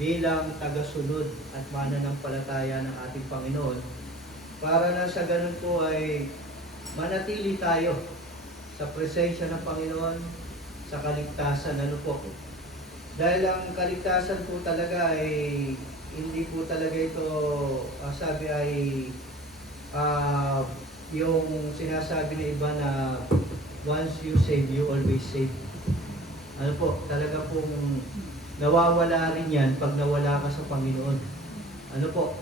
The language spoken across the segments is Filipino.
bilang tagasunod at mananampalataya ng ating Panginoon, para na sa ganun po ay manatili tayo sa presensya ng Panginoon, sa kaligtasan. Ano po? Dahil ang kaligtasan po talaga ay hindi po talaga ito, sabi ay yung sinasabi ng iba na once you save, you always save. Ano po, talaga pong nawawala rin yan pag nawala ka sa Panginoon. Ano po,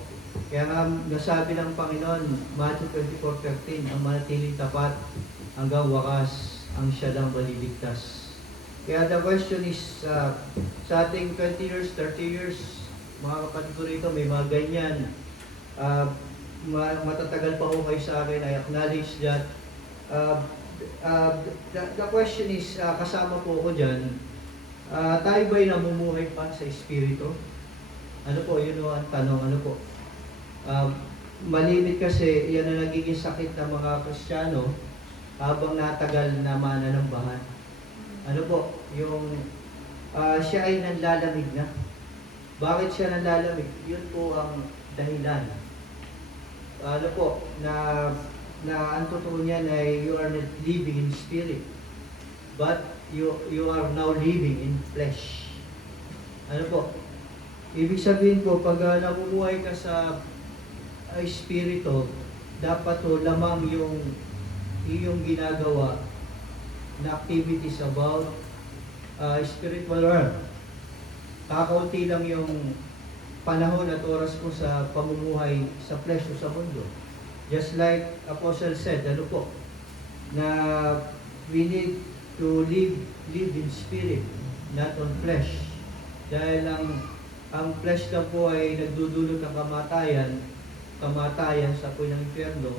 kaya nga nasabi ng Panginoon, Matthew 24:13, ang manatiling tapat hanggang wakas, ang siya lang maliligtas. Kaya the question is, sa ating 20 years, 30 years, mga kapatid ko rito, may mga ganyan. Matatagal pa ho kayo sa akin, I acknowledge that. The question is, kasama po ako dyan, tayo ba'y namumuhay pa sa Espiritu? Ano po, yun o ang tanong, ano po. Malimit kasi, yan ang nagiging sakit ng mga Kristiyano habang natagal na mananambahan. Ano po, yung siya ay nanlalamig na. Bakit siya nanlalamig? Yun po ang dahilan. Ano po, na ang totoo niyan ay you are not living in spirit, but you are now living in flesh. Ano po? Ibig sabihin po, pag namumuhay ka sa espiritu, dapat to lamang yung iyong ginagawa na activities about spiritual world. Kakaunti lang yung panahon at oras mo sa pamumuhay sa flesh o sa mundo. Just like Apostle said, ano po, na we need to live in spirit, not on flesh. Dahil ang flesh lang po ay nagdudulot ng kamatayan sa puwing ng impyerno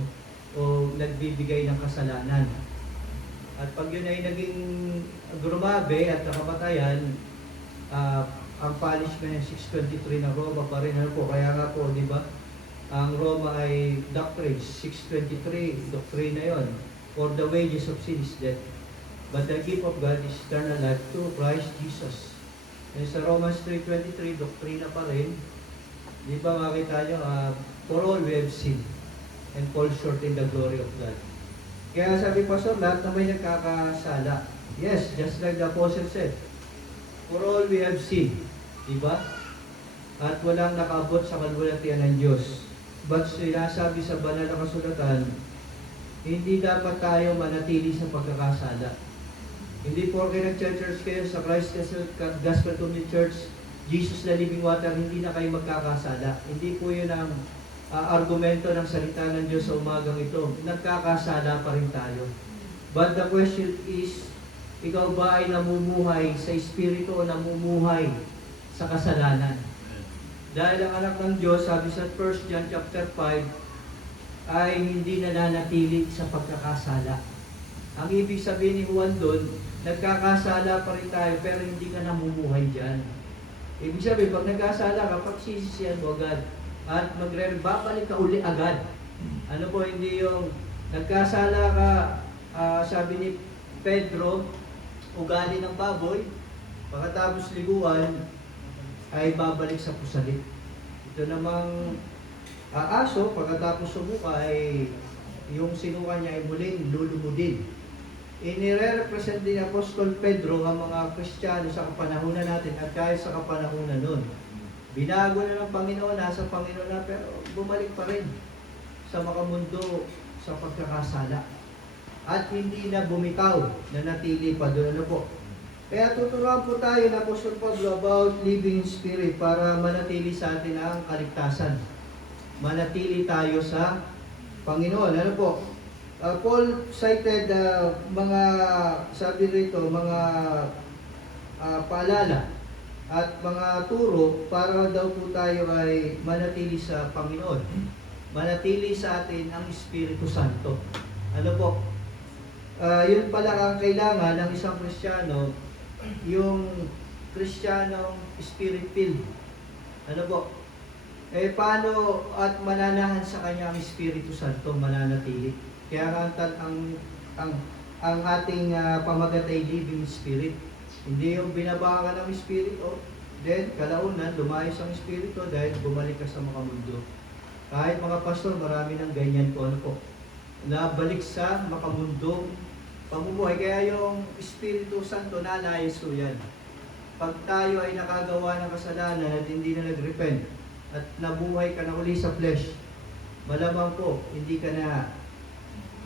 o nagbibigay ng kasalanan. At pag yun ay naging grumabe at kamatayan, ang punishment ng 623 ng Roma pa rin. Ano po, kaya nga po, di ba? Ang Roma ay doctrine, 623, doctrine na yun. For the wages of sin is death. But the gift of God is eternal life through Christ Jesus. And sa Romans 3:23, doktrina pa rin. Di ba makita nyo, for all we have sinned and fall short in the glory of God. Kaya sabi Pastor, lahat na may nagkakasala. Yes, just like the Apostle said, for all we have sinned. Di ba? At walang nakaabot sa kalwalhatian ng Diyos. But sinasabi sa banal na kasulatan, hindi dapat tayo manatili sa pagkakasala. Hindi porke nag-church kayo sa Christ Gospel Community Church, Jesus na Living Water, hindi na kayo magkakasala. Hindi po yun ang argumento ng salita ng Diyos sa umagang ito. Nagkakasala pa rin tayo. But the question is, ikaw ba ay namumuhay sa Espiritu o namumuhay sa kasalanan? Dahil ang anak ng Diyos, sabi sa 1 John chapter 5, ay hindi nananatili sa pagkakasala. Ang ibig sabihin ni Juan doon, nagkakasala pa rin tayo pero hindi ka namumuhay dyan. Ibig sabihin, pag nagkasala ka, pagsisisihan mo agad at babalik ka uli agad. Ano po, hindi yung nagkasala ka, sabi ni Pedro, ugali ng baboy, pagkatapos liguan, ay babalik sa pusalit. Ito namang aso, pagkatapos sumuka, ay yung sinuka niya ay muling lulubudin. Inire-represent din Apostol Pedro ang mga Kristiyano sa kapanahunan natin at kahit sa kapanahunan nun. Binago na ng Panginoon, nasa Panginoon na, pero bumalik pa rin sa makamundo sa pagkakasala. At hindi na bumitaw, na natili pa doon. Ano po? Kaya tuturuan po tayo na Apostol Pablo about living in spirit para manatili sa atin ang kaligtasan. Manatili tayo sa Panginoon. Ano po? Paul cited mga, sabi rito, mga paalala at mga turo para daw po tayo ay manatili sa Panginoon. Manatili sa atin ang Espiritu Santo. Ano po? Yun pala ang kailangan ng isang Kristiyano, yung Kristiyanong Spirit-filled. Ano po? Paano at mananahan sa kanya ang Espiritu Santo, mananatili? Kaya ang ating pamagat ay living spirit. Hindi yung binaba ka ng Espiritu, then kalaunan, lumayas ang espiritu dahil bumalik ka sa makamundo. Kahit mga pastor, marami ng ganyan po, ano po, nabalik sa makamundong pamumuhay. Kaya yung Espiritu Santo nalayas po yan. Pag tayo ay nakagawa ng kasalanan at hindi na nag-repent at nabuhay ka na uli sa flesh, malamang po, hindi ka na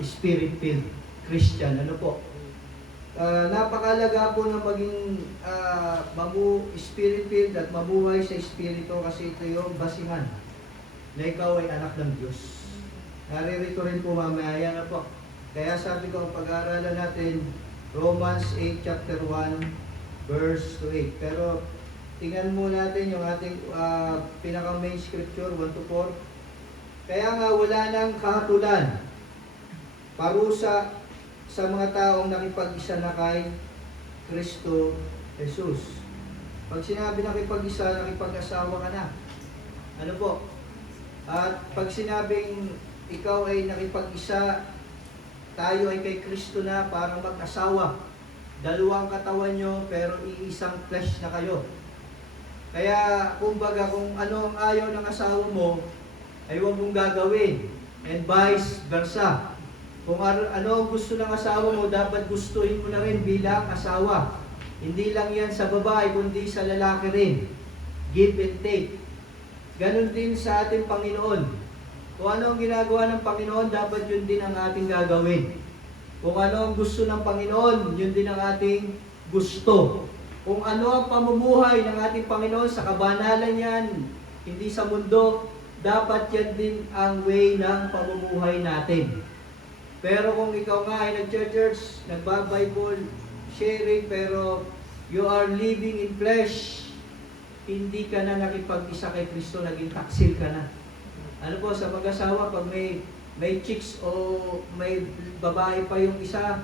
Spirit-filled Christian. Ano po? Napakalaga po na maging Spirit-filled at mabuhay sa Espiritu kasi ito yung basihan na ikaw ay anak ng Diyos. Naririto rin po mamaya yan na po. Kaya sabi ko, ang pag-aaralan natin, Romans 8, chapter 1, verse 8. Pero tingnan mo natin yung ating pinaka-main scripture, 1-4. Kaya nga wala nang kahatulan, parusa sa mga taong nakipag-isa na kay Kristo Jesus. Pag sinabi nakipag-isa, nakipag-asawa ka na. Ano po? At pag sinabing ikaw ay nakipag-isa, tayo ay kay Kristo na, parang mag-asawa. Dalawang katawan nyo, pero iisang flesh na kayo. Kaya, kumbaga, kung ano ang ayaw ng asawa mo, ay huwag mong gagawin. And vice versa. Kung ano ang gusto ng asawa mo, dapat gustuhin mo na rin bilang asawa. Hindi lang yan sa babae, kundi sa lalaki rin. Give and take. Ganon din sa ating Panginoon. Kung ano ang ginagawa ng Panginoon, dapat yun din ang ating gagawin. Kung ano ang gusto ng Panginoon, yun din ang ating gusto. Kung ano ang pamumuhay ng ating Panginoon sa kabanalan yan, hindi sa mundo, dapat yan din ang way ng pamumuhay natin. Pero kung ikaw nga ay nag-church, nagba-Bible, sharing, pero you are living in flesh, hindi ka na nakipag-isa kay Kristo, naging taksil ka na. Ano po, sa mag-asawa, pag may chicks o may babae pa yung isa,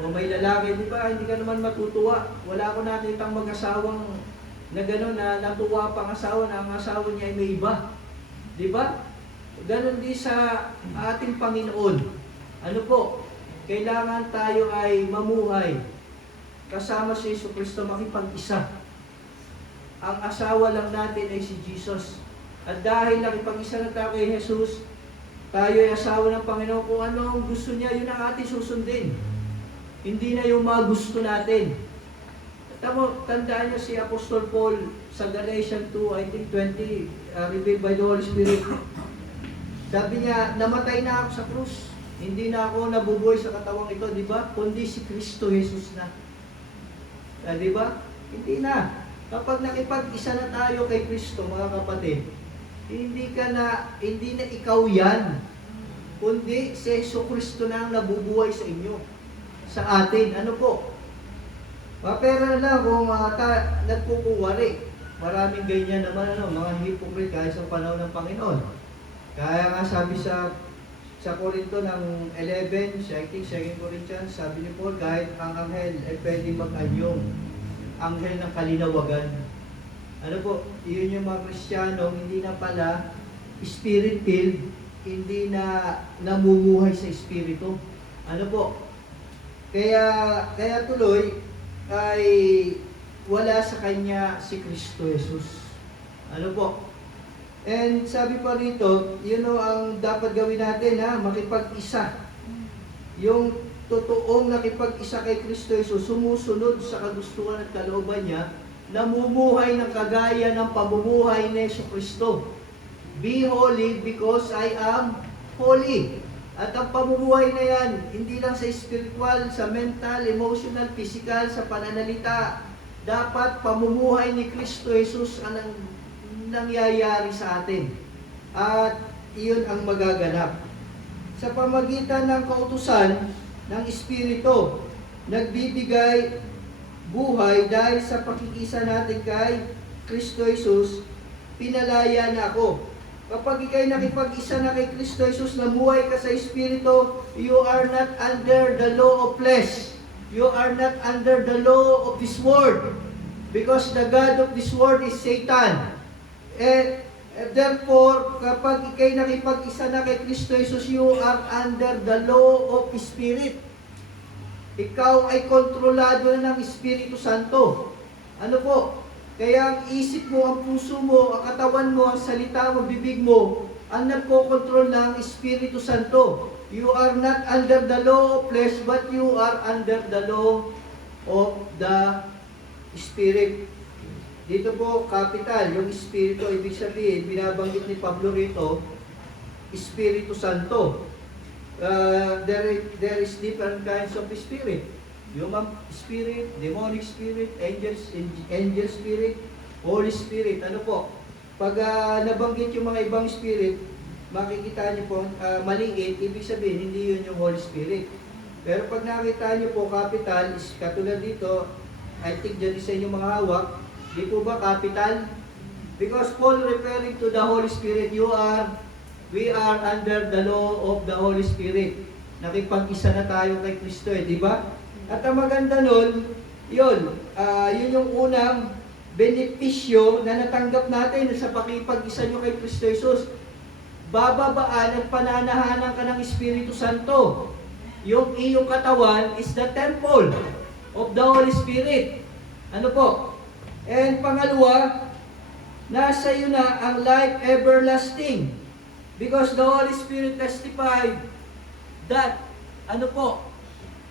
o may lalaki, di ba, hindi ka naman matutuwa. Wala ko nakitang mag-asawang na gano'n, na natuwa pang asawa, na ang asawa niya ay may iba. Di ba? Ganon din sa ating Panginoon. Ano po, kailangan tayo ay mamuhay kasama si Jesucristo, makipag-isa. Ang asawa lang natin ay si Jesus. At dahil nakipag-isa na tayo kay Jesus, tayo ay asawa ng Panginoon. Kung ano ang gusto niya, yun ang ating susundin. Hindi na yung mga gusto natin. Tandaan niyo si Apostol Paul sa Galatians 2, I think 20, revealed by the Holy Spirit. Sabi niya, namatay na ako sa krus. Hindi na ako nabubuhay sa katawang ito, di ba? Kundi si Kristo Jesus na. Di ba? Hindi na. Kapag nakipag-isa na tayo kay Kristo, mga kapatid, hindi na ikaw yan, kundi si Jesucristo na ang nabubuhay sa inyo, sa atin. Ano po? Pero na kung nagkukuwari, maraming ganyan naman, mga hypocrite kahit sa panahon ng Panginoon. Kaya nga sabi sa Korinto ng 11, I think 2 Corinthians, sabi ni Paul, kahit ang anghel ay pwede mag-anyong, anghel ng kalinawagan. Ano po, yun yung mga Kristiyano, hindi na pala Spirit-filled, hindi na namumuhay sa Espiritu. Ano po, kaya tuloy, ay wala sa kanya si Kristo Jesus. Ano po? And sabi pa rito, ang dapat gawin natin, makipag-isa. Yung totoong nakipag-isa kay Kristo Jesus, sumusunod sa kagustuhan at kalooban niya, namumuhay ng kagaya ng pamumuhay ni Jesucristo. Be holy because I am holy. At ang pamumuhay na yan, hindi lang sa spiritual, sa mental, emotional, physical, sa pananalita. Dapat pamumuhay ni Kristo Jesus ang nangyayari sa atin. At iyon ang magaganap. Sa pamagitan ng kautusan ng Espiritu, nagbibigay buhay dahil sa pakikisa natin kay Kristo Jesus, pinalaya na ako. Kapag ikay nakipag-isa na kay Kristo Jesus, namuhay ka sa Espiritu, you are not under the law of flesh. You are not under the law of this world. Because the God of this world is Satan. And therefore, kapag ikay nakipag-isa na kay Kristo Jesus, you are under the law of Spirit. Ikaw ay kontrolado na ng Espiritu Santo. Ano po? Kaya ang isip mo, ang puso mo, ang katawan mo, ang salita mo, bibig mo, ang nagkokontrol ng Espiritu Santo. You are not under the law of flesh, but you are under the law of the Spirit. Dito po, capital, yung Espiritu, ibig sabihin, binabanggit ni Pablo rito, Espiritu Santo. There is different kinds of spirit. Human spirit, demonic spirit, angel spirit, Holy Spirit. Ano po? Pag nabanggit yung mga ibang spirit, makikita niyo po, maliit, ibig sabihin, hindi yun yung Holy Spirit. Pero pag nakita niyo po, capital, is katulad dito, I think dyan sa inyong mga hawak, di po ba capital? Because Paul referring to the Holy Spirit, we are under the law of the Holy Spirit. Nakipag-isa na tayo kay Kristo di ba? At ang maganda nun, yun yung unang benepisyo na natanggap natin sa pakipag-isa nyo kay Kristo Jesus. Bababaan at pananahanan ka ng Espiritu Santo. Yung iyong katawan is the temple of the Holy Spirit. Ano po? And pangalawa, nasa iyo na ang life everlasting. Because the Holy Spirit testified that, ano po,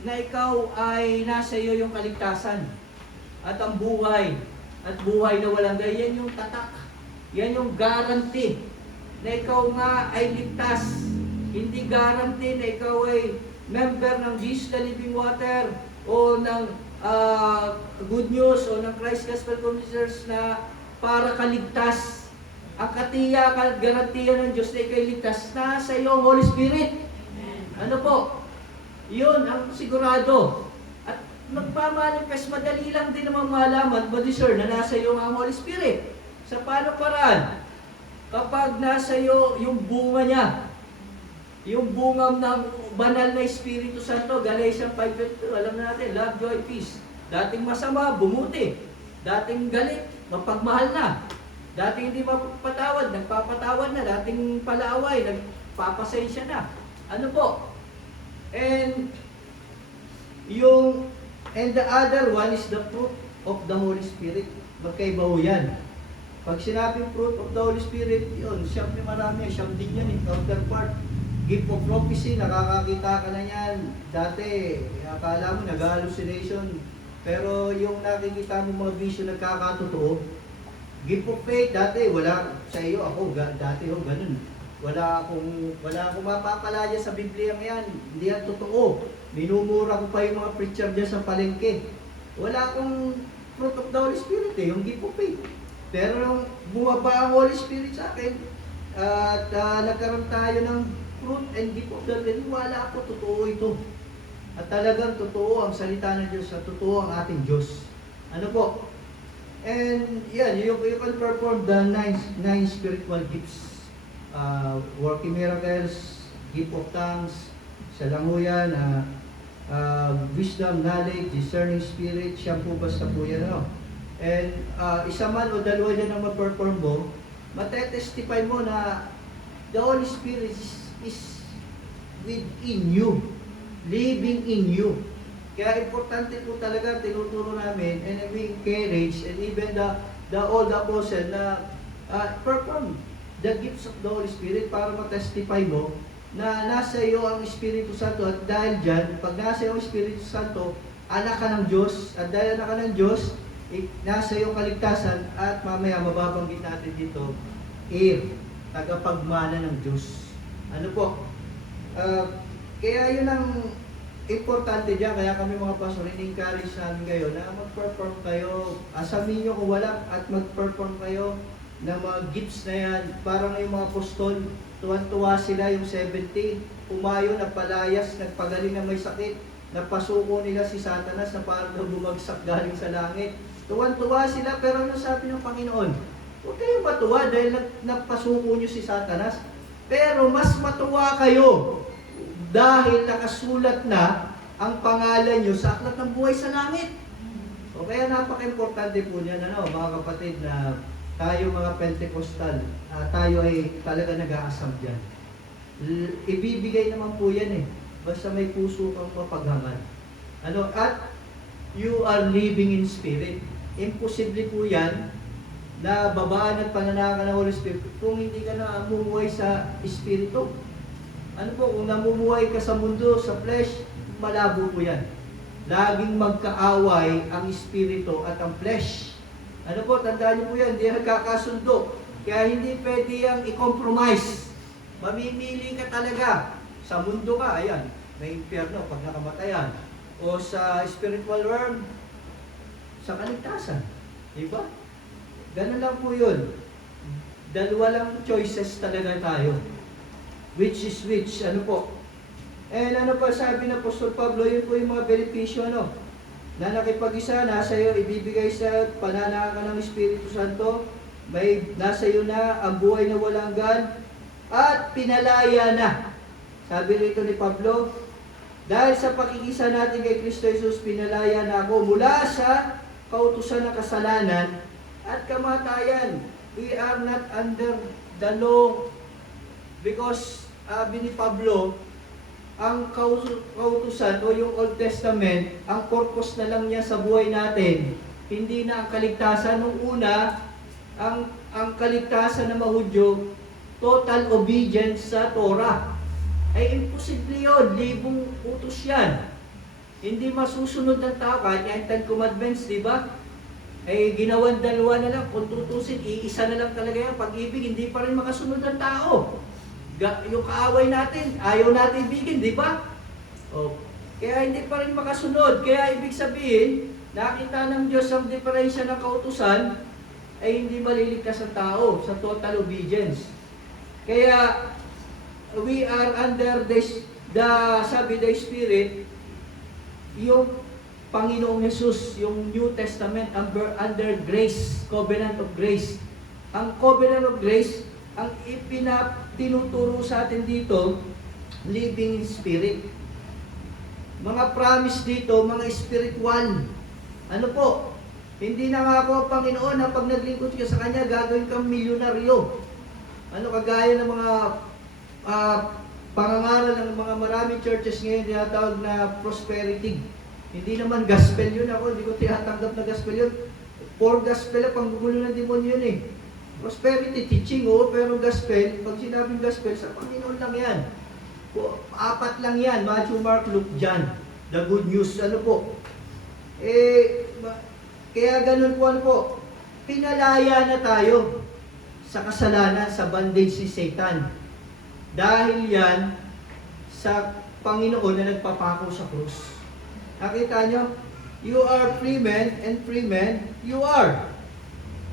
na ikaw ay nasa iyo yung kaligtasan at ang buhay at buhay na walang gaya. Yan yung tatak, yan yung guarantee na ikaw nga ay ligtas. Hindi guarantee na ikaw ay member ng Jesus the Living Water o ng Good News o ng Christ Gospel Commissioners na para kaligtas. Ang katiyakan, garantiya ng Diyos na ikay ligtas na sa iyo ang Holy Spirit. Ano po? Yun ang sigurado. At magpamanifest, madali lang din naman malaman, body sir, na nasa iyo ang Holy Spirit. Sa paano paraan? Kapag nasa iyo yung bunga niya, yung bunga ng banal na Espiritu Santo, Galatians 5:2, alam natin, love, joy, peace. Dating masama, bumuti. Dating galit, mapagmahal na. Dating hindi mapapatawad, nagpapatawad na. Dating palaaway, nagpapasensya na. Ano po? And the other one is the fruit of the Holy Spirit. Magkaiba ho yan. Pag sinabing fruit of the Holy Spirit, yun, siyam ni marami, siyam din yan, counterpart. Gift of prophecy, nakakakita ka na yan. Dati, akala mo nag-hallucination. Pero yung nakikita mo mga vision nagkakatotoo. Gift of faith, dati wala sa iyo, ako dati ganun. Wala akong mapapalaya sa Biblia yan. Hindi yan totoo. Minumura ko pa yung mga preacher dyan sa palengke. Wala akong fruit of the Holy Spirit yung gift of faith. Pero nung bumaba ang Holy Spirit sa akin, at nagkaroon tayo ng fruit and gift of the Spirit, wala ako, totoo ito. At talagang totoo ang salita ng Diyos, at totoo ang ating Diyos. Ano po? And yan, you can perform the nine spiritual gifts. Working miracles, gift of tongues, sa languyan, wisdom, knowledge, discerning spirit, siya po basta po yan. Ano? And isa man o dalawa yan ang ma-perform mo, matetestify mo na the Holy Spirit is within you, living in you. Kaya importante po talaga tinuturo namin and we encourage and even the old apostle na perform the gifts of the Holy Spirit para matestify mo na nasa iyo ang Espiritu Santo at dahil dyan, pag nasa iyo ang Espiritu Santo, anak ka ng Diyos at dahil anak ka ng Diyos, nasa iyo kaligtasan at mamaya mababanggit natin dito, tagapagmana ng Diyos. Ano po? Kaya yun ang importante dyan, kaya kami mga pastor, in-encourage namin kayo na mag-perform kayo, asamin nyo kung wala at mag-perform kayo ng mga gifts na yan. Parang yung mga apostol, tuwan-tuwa sila yung 70, pumayo, nagpalayas, nagpagaling na may sakit, napasuko nila si Satanas na parang bumagsak galing sa langit. Tuwan-tuwa sila, pero ano sabi ng Panginoon? Huwag kayong matuwa dahil napasuko nyo si Satanas, pero mas matuwa kayo dahil nakasulat na ang pangalan nyo sa aklat ng buhay sa langit. O kaya napaka-importante po niyan, mga kapatid, na tayo mga Pentecostal, tayo ay talaga nag-aasam dyan. Ibibigay naman po yan basta may puso kang mapaghangad. At you are living in spirit. Imposible po yan na babaan at pananakan ng Holy Spirit kung hindi ka namumuhay sa Espiritu. Ano po, kung namumuhay ka sa mundo, sa flesh, malabo po yan. Laging magkaaway ang Espiritu at ang flesh. Ano po, tandaan niyo po yan, hindi nagkakasundo. Kaya hindi pwede yung i-compromise. Mamimili ka talaga. Sa mundo ka, ayan, may impyerno pag nakamatayan. O sa spiritual realm, sa kaligtasan. Diba? Ganun lang po yun. Dalawa lang choices talaga tayo. Which is which, ano po. And ano pa sabi ng Apostol Pablo, yun po yung mga benepisyo, ano, na nakipag-isa, nasa iyo, ibibigay sa pananakan ng Espiritu Santo, may nasa iyo na ang buhay na walang hanggan, at pinalaya na. Sabi rito ni Pablo, dahil sa pakikisa natin kay Kristo Jesus, pinalaya na ako mula sa kautusan ng kasalanan at kamatayan. We are not under the law because, sabi ni Pablo, ang kautusan o yung Old Testament, ang purpose na lang niya sa buhay natin, hindi na ang kaligtasan. Nung una, ang kaligtasan na mahudyo, total obedience sa Torah. Ay imposible yun, libong utos yan. Hindi masusunod ng tao, kahit yung 10 Commandments, di ba? Ay ginawan dalawa na lang, kung tutusin, iisa na lang talaga yan. Pag-ibig, hindi pa rin makasunod ng tao. Yung kaaway natin, ayaw natin ibigin, di ba? O, kaya hindi pa rin makasunod. Kaya ibig sabihin, nakita ng Diyos ang diferensya ng kautusan, ay hindi maliligtas ang tao sa total obedience. Kaya, we are under sabi the Spirit, yung Panginoong Jesus, yung New Testament, under grace, covenant of grace. Ang covenant of grace, ang tinuturo sa atin dito, living in spirit. Mga promise dito, mga spiritual. Ano po? Hindi nangako ang Panginoon na pag naglingkod ka sa Kanya, gagawin kang milyonaryo. Ano, kagaya ng mga pangangaral ng mga maraming churches ngayon, tinatawag na prosperity. Hindi naman gospel yun ako, hindi ko tinatanggap na gospel yun. For gospel, panggugulo ng demonyo yun eh. Prosperity teaching, pero gospel, pag sinabing gospel, sa Panginoon lang yan. 4 lang yan, Matthew, Mark, Luke, John. The good news, ano po. Kaya ganun po, ano po, pinalaya na tayo sa kasalanan, sa bondage ni Satan. Dahil yan sa Panginoon na nagpapako sa krus. Nakita nyo? You are free men and free men you are.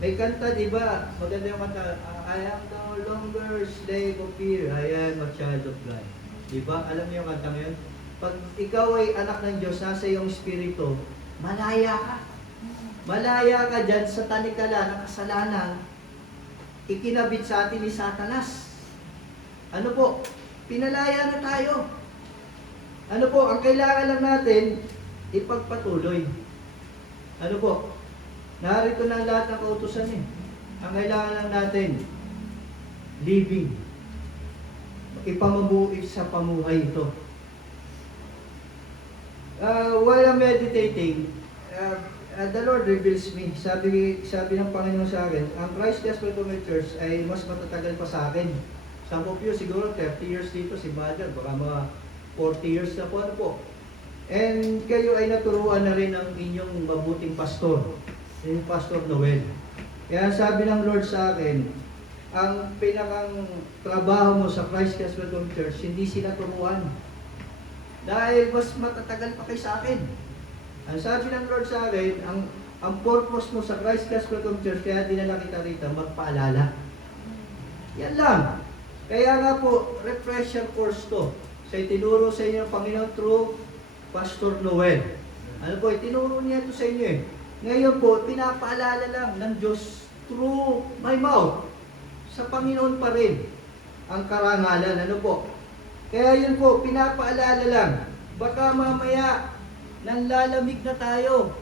May kanta, di ba? Maganda yung kanta. I am no longer slave of fear. I am a child of light. Di ba? Alam niyo yung kanta ngayon? Pag ikaw ay anak ng Diyos, nasa iyong espiritu, malaya ka. Malaya ka dyan sa tanikala ng kasalanan ikinabit sa atin ni Satanas. Ano po? Pinalaya na tayo. Ano po? Ang kailangan lang natin, ipagpatuloy. Ano po? Narito na lahat ng kautusan eh. Ang kailangan lang natin, living. Ipamabuhi sa pamuhay ito. While I'm meditating, the Lord reveals me. Sabi ng Panginoon sa akin, ang Christ Gospel Community Church ay mas matatagal pa sa akin. Some of you siguro 30 years dito, si Mother, baka mga 40 years na po, ano po. And kayo ay naturuan na rin ng inyong mabuting pastor, yung Pastor Noel. Kaya sabi ng Lord sa akin, ang pinakang trabaho mo sa Christ Gospel Community Church, hindi sila turuan. Dahil mas matatagal pa kayo sa akin. Ang sabi ng Lord sa akin, ang purpose mo sa Christ Gospel Community Church, kaya dinala kita rito, magpaalala. Yan lang. Kaya nga po, refresher course to. So, itinuro sa inyo ng Panginoon through Pastor Noel. Ano po, itinuro niya ito sa inyo eh. Ngayon po, pinapaalala lang ng Diyos through my mouth. Sa Panginoon pa rin ang karangalan. Ano po? Kaya yun po, pinapaalala lang. Baka mamaya, nanlalamig na tayo.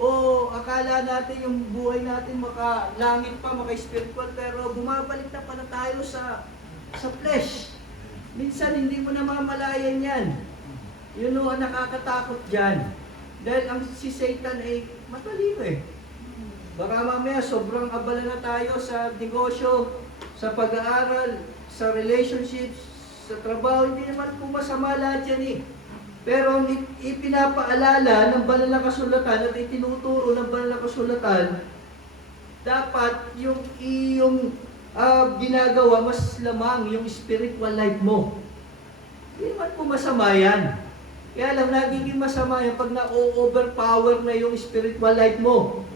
O akala natin yung buhay natin maka-langit pa, maka-spiritual, pero bumabalik na pala tayo sa flesh. Minsan hindi mo na mamalayan yan. Yun o ang nakakatakot dyan. Dahil si Satan ay matalino eh. Baka mamaya sobrang abala na tayo sa negosyo, sa pag-aaral, sa relationships, sa trabaho. Hindi naman po masama lahat yan eh. Pero ang ipinapaalala ng banal na kasulatan at itinuturo ng banal na kasulatan, dapat yung iyong ginagawa mas lamang yung spiritual life mo. Hindi naman po masama yan. Kaya lang, nagiging masama yan pag na-overpower na yung spiritual life mo.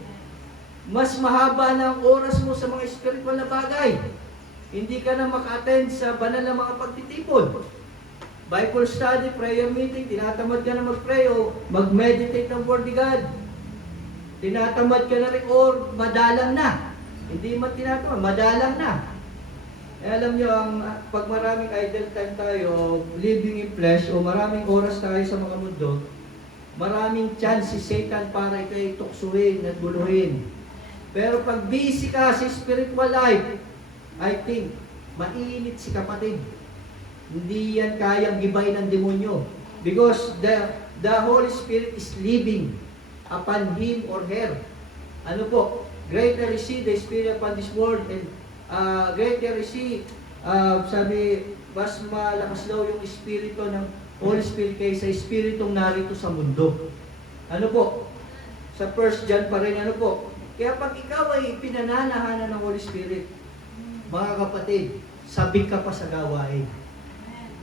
Mas mahaba na ang oras mo sa mga spiritual na bagay. Hindi ka na maka-attend sa banal na mga pagtitipon. Bible study, prayer meeting, tinatamad ka na mag-pray o mag-meditate ng Word of God. Tinatamad ka na rin or madalang na. Hindi man tinatamad, madalang na. Alam nyo, pag maraming idle time tayo, living in flesh, o maraming oras tayo sa mga mundo, maraming chance si Satan para ikay tuksuhin at guluhin. Pero pag busy ka sa spiritual life, I think, mainit si kapatid. Hindi yan kayang gibay ng demonyo. Because the Holy Spirit is living upon him or her. Ano po? Greater is he, the Spirit upon this world, and greater is he, sabi, mas malakas daw yung Espiritu ng Holy Spirit kaysa Espiritong narito sa mundo. Ano po? Sa 1 John pa rin, ano po? Kaya pag ikaw ay pinananahanan ng Holy Spirit, mga kapatid, sabik ka pa sa gawain.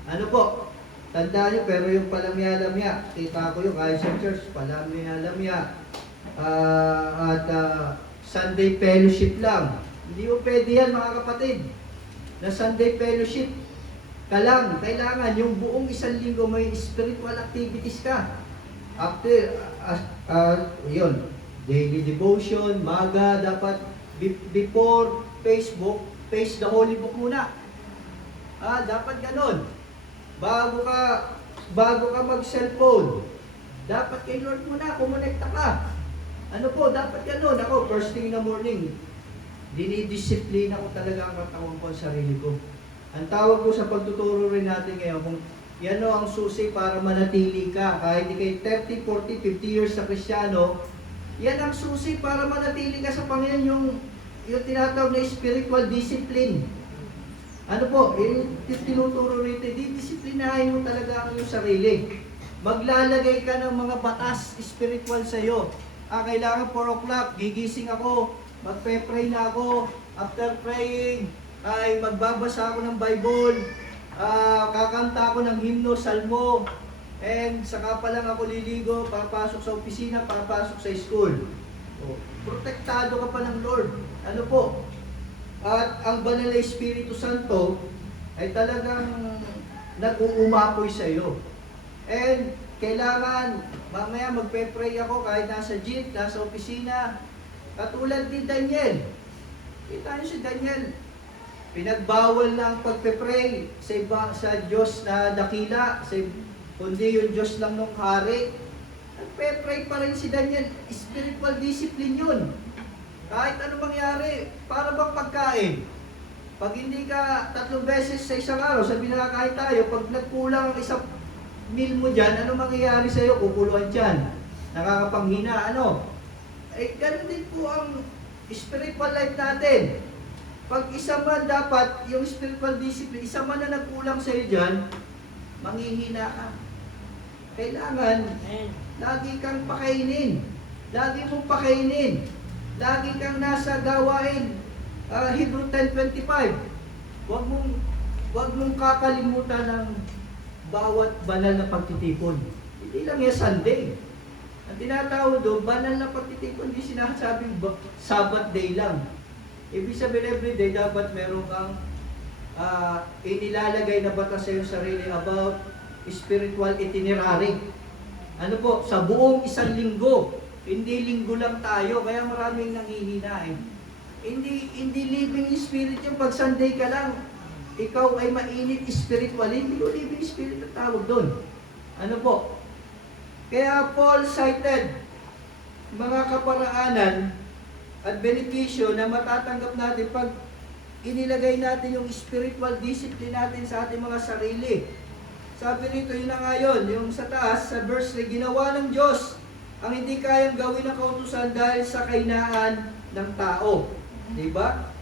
Ano po? Tandaan nyo, pero yung palamya-lamya, kita ko yung kahit sa church, palamya-lamya, Sunday fellowship lang. Hindi mo pwede yan, mga kapatid, na Sunday fellowship ka lang. Kailangan yung buong isang linggo may spiritual activities ka. After, yun, daily devotion, maga, dapat before Facebook, face the Holy Book muna. Dapat ganon. Bago ka mag-cellphone, dapat kay Lord muna, kumonekta ka. Ano po, dapat ganon. Ako, first thing in the morning, dinidisiplina ko talaga ang katawan ko, sarili ko. Ang tawag ko sa pagtuturo rin natin ngayon, kung yan o ang susi para manatili ka. Kahit di kay 30, 40, 50 years sa Kristiyano, yan ang susi para manatili ka sa Panginoon, yung tinatawag na spiritual discipline. Ano po, tinuturo rito, didisiplinahin mo talaga ang iyong sarili. Maglalagay ka ng mga batas spiritual sa iyo. Kailangan 4 o'clock, gigising ako, magpe-pray na ako. After praying, ay magbabasa ako ng Bible, kakanta ako ng himno, salmo, and saka pa lang ako liligo, papasok sa opisina, papasok sa school. Protektado ka pa ng Lord. Ano po? At ang banal na Espiritu Santo ay talagang nag-uumapoy sa iyo. And kailangan, mamaya magpe-pray ako kahit nasa jeep, nasa opisina. Katulad ni Daniel. Kita niyo si Daniel. Pinagbawal na ang pagpe-pray sa Diyos na dakila, kundi yung Diyos lang ng hari. Nagpe-pray pa rin si Daniel. Spiritual discipline yun. Kahit ano mangyari, para bang pagkain. Pag hindi ka 3 beses sa isang araw, sabi na kahit tayo, pag nagkulang ang isang meal mo dyan, ano mangyayari sa'yo? Kukuluan dyan. Nakakapanghina, ano? Ganun din po ang spiritual life natin. Pag isa man dapat, yung spiritual discipline, isa man na nagkulang sa'yo dyan, manghihina ka. Kailangan, lagi kang pakainin. Lagi mong pakainin. Lagi kang nasa gawain. Hebrew 10:25. Huwag mong kakalimutan ng bawat banal na pagtitipon. Hindi lang yung Sunday. Ang tinatawag doon, banal na pagtitipon, hindi sinasabing Sabbath day lang. Ibig sabihin, every day dapat meron kang inilalagay na batas sa iyong sarili about spiritual itinerary. Ano po, sa buong isang linggo, hindi linggo lang tayo, kaya maraming nanghihina eh. Hindi living spirit yung pag Sunday ka lang, ikaw ay mainit spiritually, hindi ko living spirit ang tawag doon. Ano po? Kaya Paul cited mga kaparaanan at benepisyo na matatanggap natin pag inilagay natin yung spiritual discipline natin sa ating mga sarili. Sabi nito, yun na nga yun, yung sa taas, sa verse na ginawa ng Diyos ang hindi kayang gawin ng kautusan dahil sa kahinaan ng tao. Diba?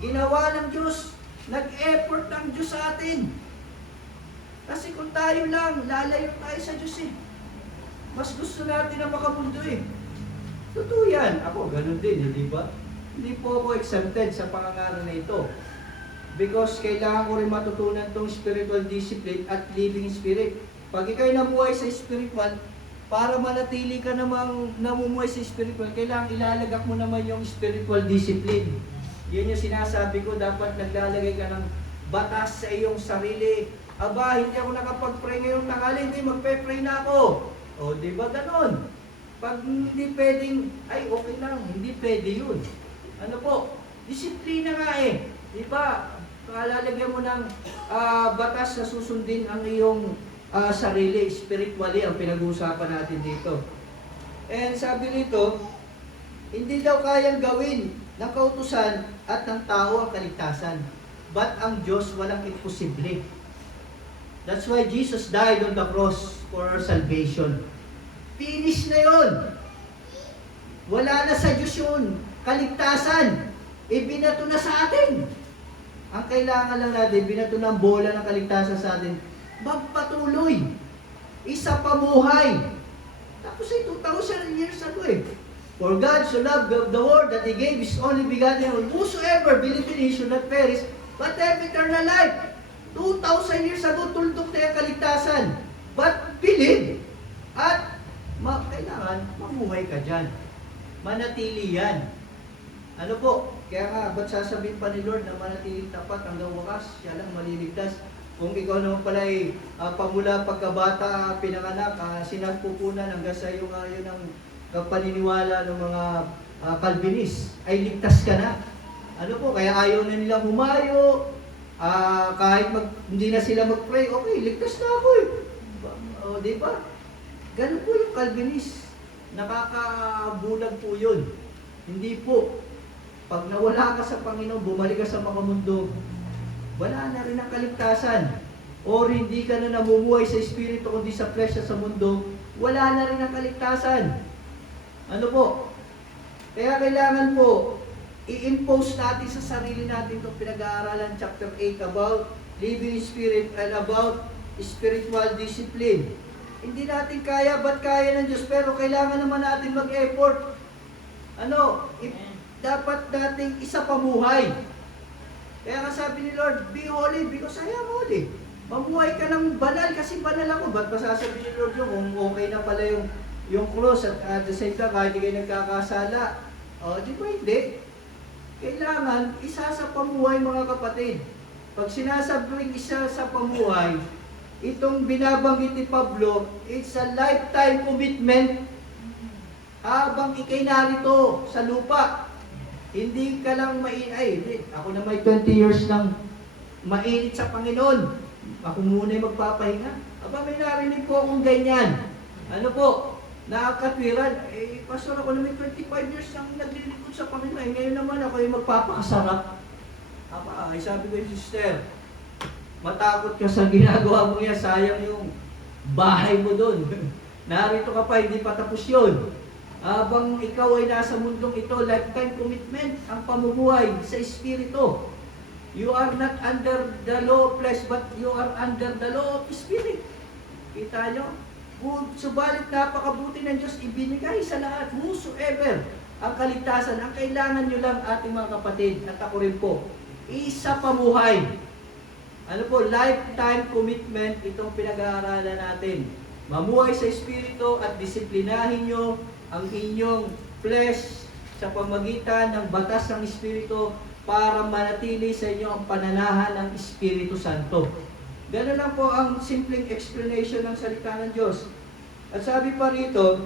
Ginawa ng Diyos, nag-effort ng Diyos sa atin. Kasi kung tayo lang, lalayo tayo sa Diyos eh. Mas gusto natin na makamundo eh. Totoo yan. Ako, ganun din, di ba? Hindi po ako exempted sa pangangaral na ito. Because kailangan ko rin matutunan itong spiritual discipline at living spirit. Pag ikaw'y namuhay sa spiritual, para manatili ka namang namumuhay sa spiritual, kailangan ilalagak mo naman yung spiritual discipline. Yun yung sinasabi ko, dapat naglalagay ka ng batas sa iyong sarili. Aba, hindi ako nakapag-pray ngayong tanghali, hindi, magpe-pray na ako. O, di ba ganon? Pag hindi pwedeng, ay okay lang, hindi pwede yun. Ano po? Disiplina nga eh. Di ba? Lalagyan mo ng batas na susundin ang iyong sarili, spiritually, ang pinag-uusapan natin dito. And sabi nito, hindi daw kayang gawin ng kautusan at ng tao ang kaligtasan. But ang Diyos walang imposible. That's why Jesus died on the cross for our salvation. Finish na yun. Wala na sa Diyos yun. Kaligtasan. Ibinato na sa atin. Ang kailangan lang natin, binato ng bola ng kaligtasan sa atin, magpatuloy. Isa pamuhay. Tapos ay 2,000 years ago eh. For God so loved the world that He gave His only begotten Son, whosoever believe in Him should not perish, but have eternal life. 2,000 years ago, tuldok na yung kaligtasan. But believe. At kailangan mamuhay ka dyan. Manatili yan. Ano po? Kaya nga, ba't sasabihin pa ni Lord na manatiling tapat hanggang wakas, siya lang maliligtas. Kung ikaw naman pala ay pamula pagkabata, pinanganak, sinagpupunan hanggang sa yung yun ang paniniwala ng mga Calvinist, ay ligtas ka na. Ano po? Kaya ayaw na nilang humayo, kahit hindi na sila mag-pray, okay, ligtas na ako eh. O, di ba? Ganun po yung Calvinist. Nakakabulag po yun. Hindi po. Pag nawala ka sa Panginoon, bumalik ka sa makamundo, wala na rin ang kaligtasan. O hindi ka na namumuhay sa Espiritu, kundi sa flesh sa mundo, wala na rin ang kaligtasan. Ano po? Kaya kailangan po, i-impose natin sa sarili natin itong pinag-aaralan chapter 8 about living spirit and about spiritual discipline. Hindi natin kaya, ba't kaya ng Diyos? Pero kailangan naman natin mag-effort. Dapat nating isa pamuhay. Kaya nga sabi ni Lord, be holy because I am holy. Mamuhay ka ng banal kasi banal ako. Ba't pa sasabihin ni Lord yung kung okay na pala yung cross at the same time kahit di kayo nagkakasala? O, di ba hindi? Kailangan isa sa pamuhay mga kapatid. Pag sinasabing isa sa pamuhay, itong binabanggit ni Pablo, it's a lifetime commitment habang ikay narito sa lupa. Hindi ka lang mainit. Ako na may 20 years nang mainit sa Panginoon. Ako muna yung magpapahinga. Aba, may narinig po akong ganyan. Ano po? Nakakatwiran. Pastor, ako na may 25 years nang naglilingkod sa Panginoon. Ngayon naman ako yung magpapakasarap. Aba, sabi ko yung sister, matakot ka sa ginagawa mo yan. Sayang yung bahay mo doon. Narito ka pa, hindi pa tapos yun. Habang ikaw ay nasa mundong ito, lifetime commitment ang pamumuhay sa Espiritu. You are not under the law of flesh, but you are under the law of Spirit. Kita nyo? Subalit napakabuti ng Diyos, ibinigay sa lahat, whosoever, ang kaligtasan. Ang kailangan nyo lang, ating mga kapatid, at ako rin po, isa pamuhay. Ano po? Lifetime commitment, itong pinag-aaralan natin. Mamuhay sa Espiritu at disiplinahin nyo ang inyong flesh sa pamagitan ng batas ng Espiritu para manatili sa inyo ang pananahan ng Espiritu Santo. Ganun lang po ang simpleng explanation ng salita ng Diyos. At sabi pa rito,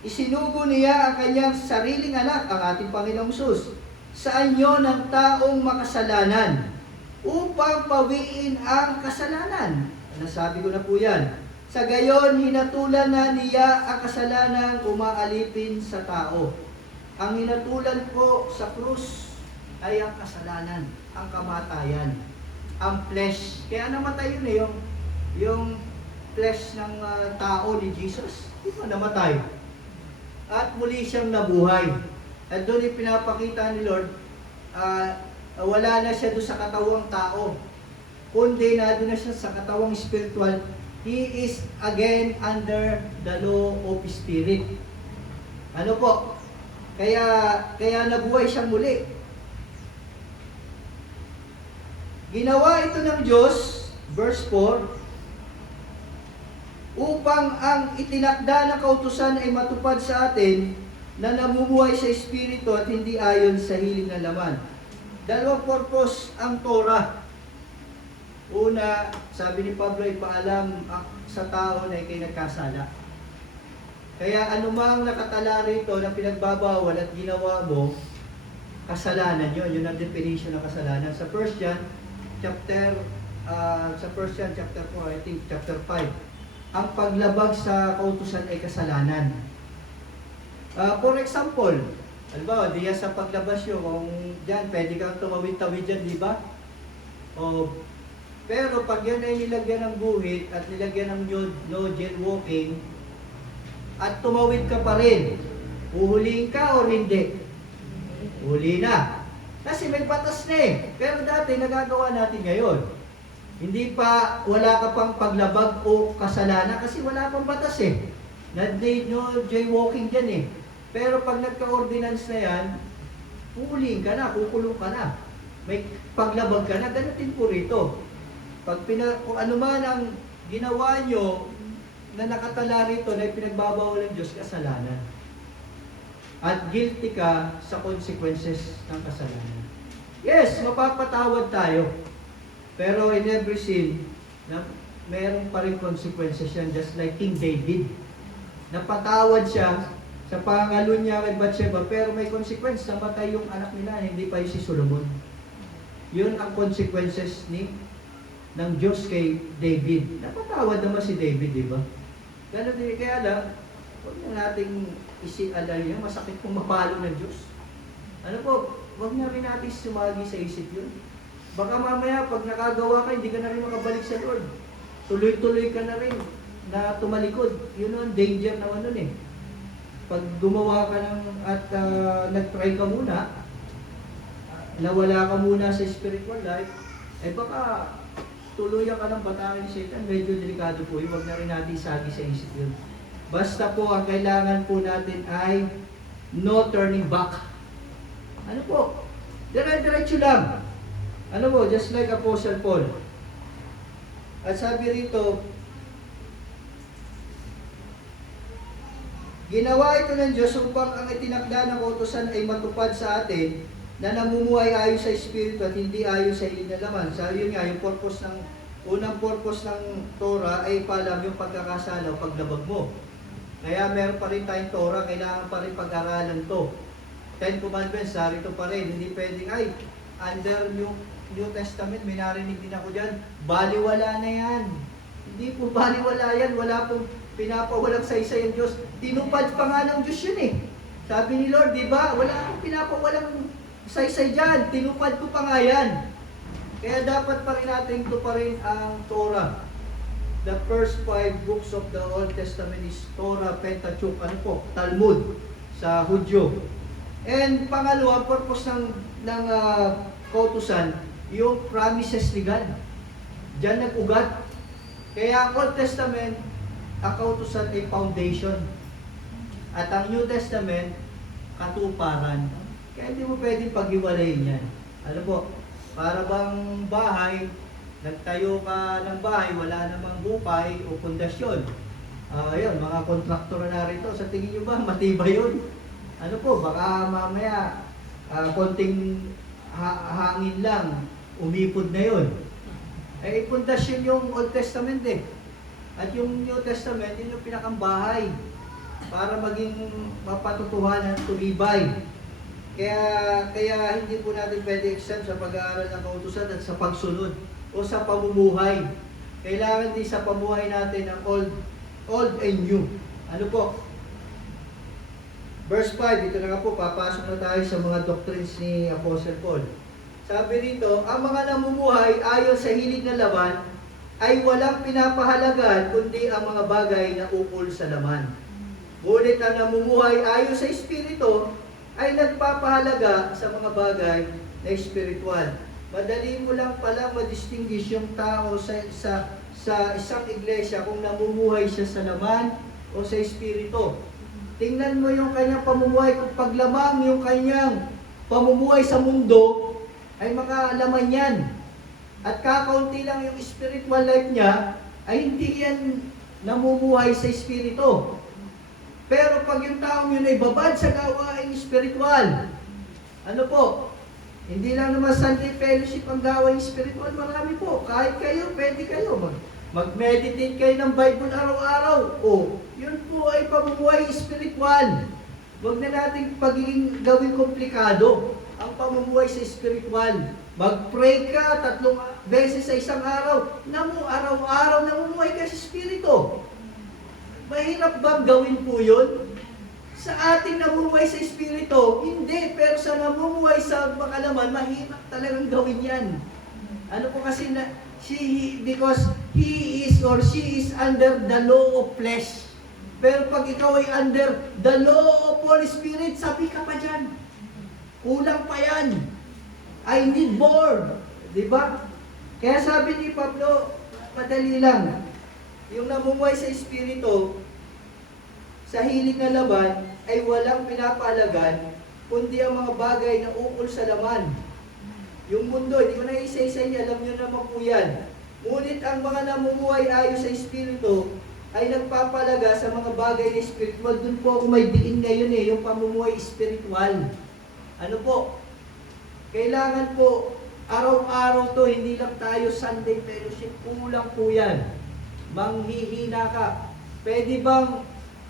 isinugo niya ang kanyang sariling anak, ang ating Panginoong Hesus, sa anyo ng taong makasalanan upang pawiin ang kasalanan. Nasabi ko na po yan. Sa gayon, hinatulan na niya ang kasalanan umaalipin sa tao. Ang hinatulan po sa krus ay ang kasalanan, ang kamatayan, ang flesh. Kaya namatay yun eh, yung flesh ng tao ni Jesus. Di ba namatay? at muli siyang nabuhay. At doon ipinapakita ni Lord, wala na siya doon sa katawang tao, kundi na doon na siya sa katawang spiritual. He is again under the law of spirit. Ano po? Kaya nabuhay siyang muli. Ginawa ito ng Diyos, verse 4, upang ang itinakda na kautusan ay matupad sa atin na namumuhay sa Espiritu at hindi ayon sa hiling ng laman. Dalawang purpose ang Torah. Una, sabi ni Pablo, ipaalam sa tao na ikay nagkasala. Kaya anumang nakatala rito na pinagbabawal at ginawa mo, kasalanan yun. Yun ang definition ng kasalanan. Sa 1 John chapter 4, I think chapter 5, ang paglabag sa kautusan ay kasalanan. For example, halimbawa, diya sa paglabas yun, kung dyan, pwede kang tumawid-tawid dyan, di ba? Pero pag yan ay nilagyan ng guhit at nilagyan ng no jailwalking, at tumawid ka pa rin, uhulihin ka o hindi? Uhuli na. Kasi may batas na eh. Pero dati, nagagawa natin ngayon. Hindi pa, wala ka pang paglabag o kasalanan kasi wala pang batas eh. No jaywalking dyan eh. Pero pag nagka-ordinance na yan, puhulihin ka na, kukulong ka na. May paglabag ka na, ganatin po rito. Kung ano man ang ginawa nyo na nakatala rito na ipinagbabawal ng Diyos, kasalanan. At guilty ka sa consequences ng kasalanan. Yes, mapapatawad tayo. Pero in every sin, meron pa rin consequences yan, just like King David. Napatawad siya sa pangalo niya kay Bathsheba, pero may consequence, namatay yung anak nila, hindi pa yung si Solomon. Yun ang consequences ng Diyos kay David. Napatawad naman si David, di ba? Ganun din, kaya lang, huwag na nating isialala niya, masakit kung mapalo ng Diyos. Ano po, huwag na rin natin sumagi sa isip yun. Baka mamaya, pag nakagawa ka, hindi ka na rin makabalik sa Lord. Tuloy-tuloy ka na rin na tumalikod. Yun ang danger naman nun eh. Pag gumawa ka at nag-try ka muna, nawala ka muna sa spiritual life, baka tuluyan ka ng batangin ni Satan. Medyo delikado po yun. Huwag na rin natin sagi sa isip yun. Basta po, ang kailangan po natin ay no turning back. Ano po? Dire-diretso lang. Ano po, just like Apostle Paul. At sabi rito, ginawa ito ng Diyos upang ang itinakda ng kautusan ay matupad sa atin na namumuhay ayon sa Espiritu at hindi ayon sa hiling ng laman. So yun nga, yung unang purpose ng Torah ay palam yung pagkakasala o paglabag mo. Kaya meron pa rin tayong Torah, kailangan pa rin pag-aralan to. 10 Commandments, sarito pa rin. Hindi pwedeng, under New Testament, may narinig din ako dyan, baliwala na yan. Hindi po baliwala yan, wala pong pinapawalang saysay ang Diyos. Tinupad pa nga ng Diyos yun eh. Sabi ni Lord, di ba, wala akong pinapawalang saysay dyan, tinupad ko pa nga yan. Kaya dapat pa rin natin tuparin ang Torah. The first 5 books of the Old Testament is Torah, Pentateuch, Talmud sa Hudyo. And pangalawa, purpose ng kautusan, yung promises legal. Diyan nag-ugat. Kaya ang Old Testament, ang kautusan ay foundation. At ang New Testament, katuparan. Kaya hindi mo pwedeng pag-iwalayin yan. Ano po, para bang bahay, nagtayo ka ng bahay, wala namang bukay o pundasyon. Ayun, mga kontraktor na rito, sa tingin nyo ba, matibay yun? Ano po, baka mamaya, konting hangin lang, umipod na yun. Pundasyon yung Old Testament eh. At yung New Testament, yun yung pinakambahay para maging mapatutuhanan, tumibay. Kaya hindi po natin pwede exempt sa pag-aaral ng kautusan at sa pagsunod o sa pamumuhay. Kailangan din sa pamuhay natin ng old and new. Ano po? Verse 5, ito na nga po, papasok na tayo sa mga doctrines ni Apostle Paul. Sabi rito, ang mga namumuhay ayon sa hilig ng laman ay walang pinapahalagahan kundi ang mga bagay na ukol sa laman. Ngunit ang namumuhay ayon sa Espiritu ay nagpapahalaga sa mga bagay na espiritual. Madali mo lang pala ma-distinguish yung tao sa isang iglesia kung namumuhay siya sa laman o sa Espiritu. Tingnan mo yung kanyang pamumuhay, kung paglamang yung kanyang pamumuhay sa mundo, ay makalaman yan. At kakaunti lang yung spiritual life niya, ay hindi yan namumuhay sa Espiritu. Pero pag yung taong yun ay babad sa gawaing spiritual, ano po, hindi lang naman Sunday fellowship ang gawaing spiritual, marami po. Kahit kayo, pwede kayo. Mag-meditate kayo ng Bible araw-araw. O, yun po ay pamumuhay spiritual. Huwag na natin pagiging gawing komplikado ang pamumuhay sa spiritual. Mag-pray ka 3 beses sa isang araw. Araw-araw namumuhay ka sa Espiritu. Mahirap bang gawin po yun? Sa ating namumuhay sa Espiritu, hindi. Pero sa namumuhay sa makalaman, mahirap talagang gawin yan. Ano po kasi because he is or she is under the law of flesh. Pero pag ikaw ay under the law of Holy Spirit, sabi ka pa dyan, kulang pa yan. I need more. Diba? Kaya sabi ni Pablo, madali lang. Yung namumuhay sa Espiritu, sa hilig na laman, ay walang pinapalagan, kundi ang mga bagay na ukol sa laman. Yung mundo, hindi ko na isa-isa niya, alam nyo naman po yan. Ngunit ang mga namumuhay ayon sa Espiritu, ay nagpapalaga sa mga bagay na spiritual. Doon po ako may diin ngayon yung pamumuhay spiritual. Ano po? Kailangan po, araw-araw to, hindi lang tayo Sunday fellowship, kulang po yan. Manghihina ka. Pwede bang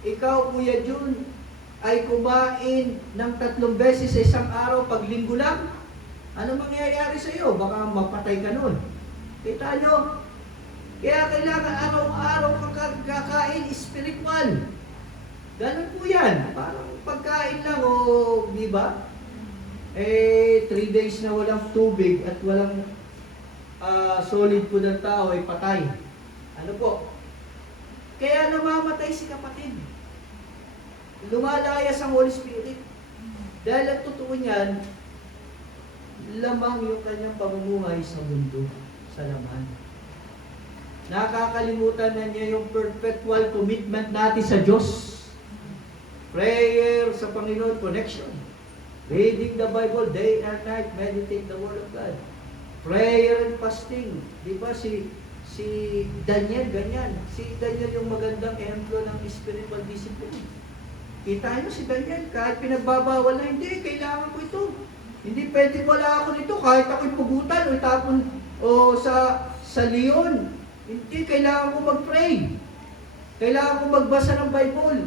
ikaw, Kuya Jun, ay kumain ng 3 beses sa isang araw pag linggo lang? Ano mangyayari sa iyo? Baka mapatay ka nun. Kita nyo? Kaya kailangan araw-araw kang kakain spiritual. Ganun po yan. Parang pagkain lang di ba? 3 days na walang tubig at walang solid food ng tao ay patay. Ano po? Kaya namamatay si kapatid. Lumalayas ang Holy Spirit. Dahil ang totoo niyan, lamang yung kanyang pamumuhay sa mundo, sa laman. Nakakalimutan na niya yung perpetual commitment natin sa Diyos. Prayer sa Panginoon, connection. Reading the Bible day and night, meditate the Word of God. Prayer and fasting. Di ba si Daniel, ganyan. Si Daniel yung magandang ehemplo ng spiritual discipline. Kita nyo si Daniel, kahit pinagbabawal na, hindi, kailangan ko ito. Hindi pwede wala ako nito, kahit ako'y pugutan o itapon sa leon. Hindi, kailangan ko mag-pray. Kailangan ko magbasa ng Bible.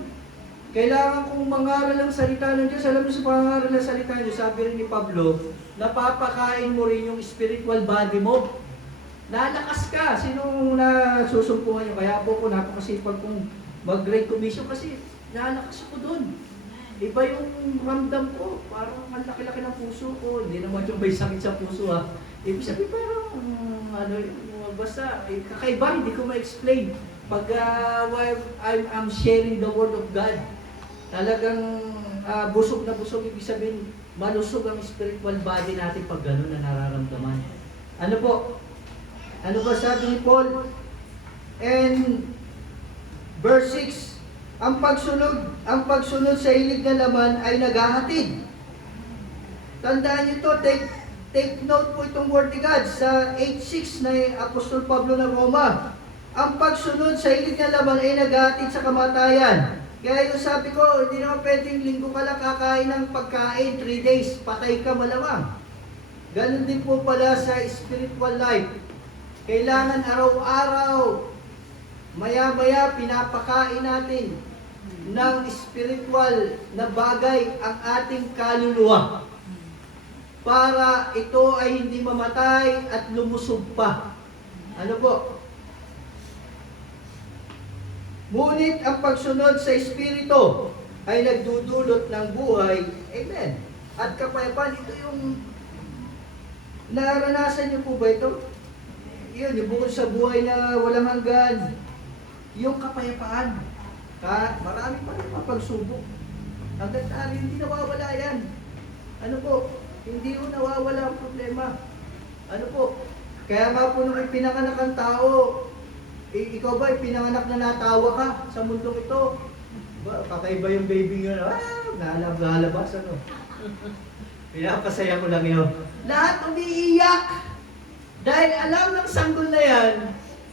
Kailangan kong mangaral ng salita ng Diyos. Alam mo sa pangaral ng salita ng Diyos, sabi rin ni Pablo, napapakain mo rin yung spiritual body mo. Lalakas ka. Sinong nasusumpungan nyo? Kaya po ko napakasipag kong mag-Great Commission kasi lalakas ako doon. Iba yung ramdam ko. Parang ang laki-laki ng puso ko. Hindi naman yung may sakit sa puso ha. Ibig sabihin parang basta kakaiba, hindi ko ma-explain. Pag I'm sharing the Word of God, talagang busog na busog. Ibig sabihin, malusog ang spiritual body natin pag gano'n na nararamdaman. Ano po? Ano ba sabi ni Paul? And verse 6, ang pagsunod sa hilig na laman ay naghahatid. Tandaan niyo to, take note po itong word ni God sa 8:6 na Apostol Pablo ng Roma. Ang pagsunod sa hilig na laman ay naghahatid sa kamatayan. Kaya yung sabi ko, hindi naman pwedeng linggo ka lang kakain ng pagkain, 3 days, patay ka malamang. Ganon din po pala sa spiritual life. Kailangan araw-araw, maya-maya pinapakain natin ng spiritual na bagay ang ating kaluluwa para ito ay hindi mamatay at lumusog pa. Ano po? Ngunit ang pagsunod sa Espiritu ay nagdudulot ng buhay. Amen. At kapayapaan, ito yung naranasan niyo po ba ito? Yun, yung bukod sa buhay na walang hanggan, yung kapayapaan. Marami pa rin pagsubok. Hanggang tayo, hindi nawawala yan. Ano po? Hindi mo nawawala ang problema. Ano po? Kaya nga po nung ipinanganak ang tao, ikaw ba ipinanganak na natawa ka sa mundong ito? Kakaiba yung baby yun. Nalabas ano. Pinapasaya ko lang yun. Lahat umiiyak. Dahil alam ng sanggol na yan,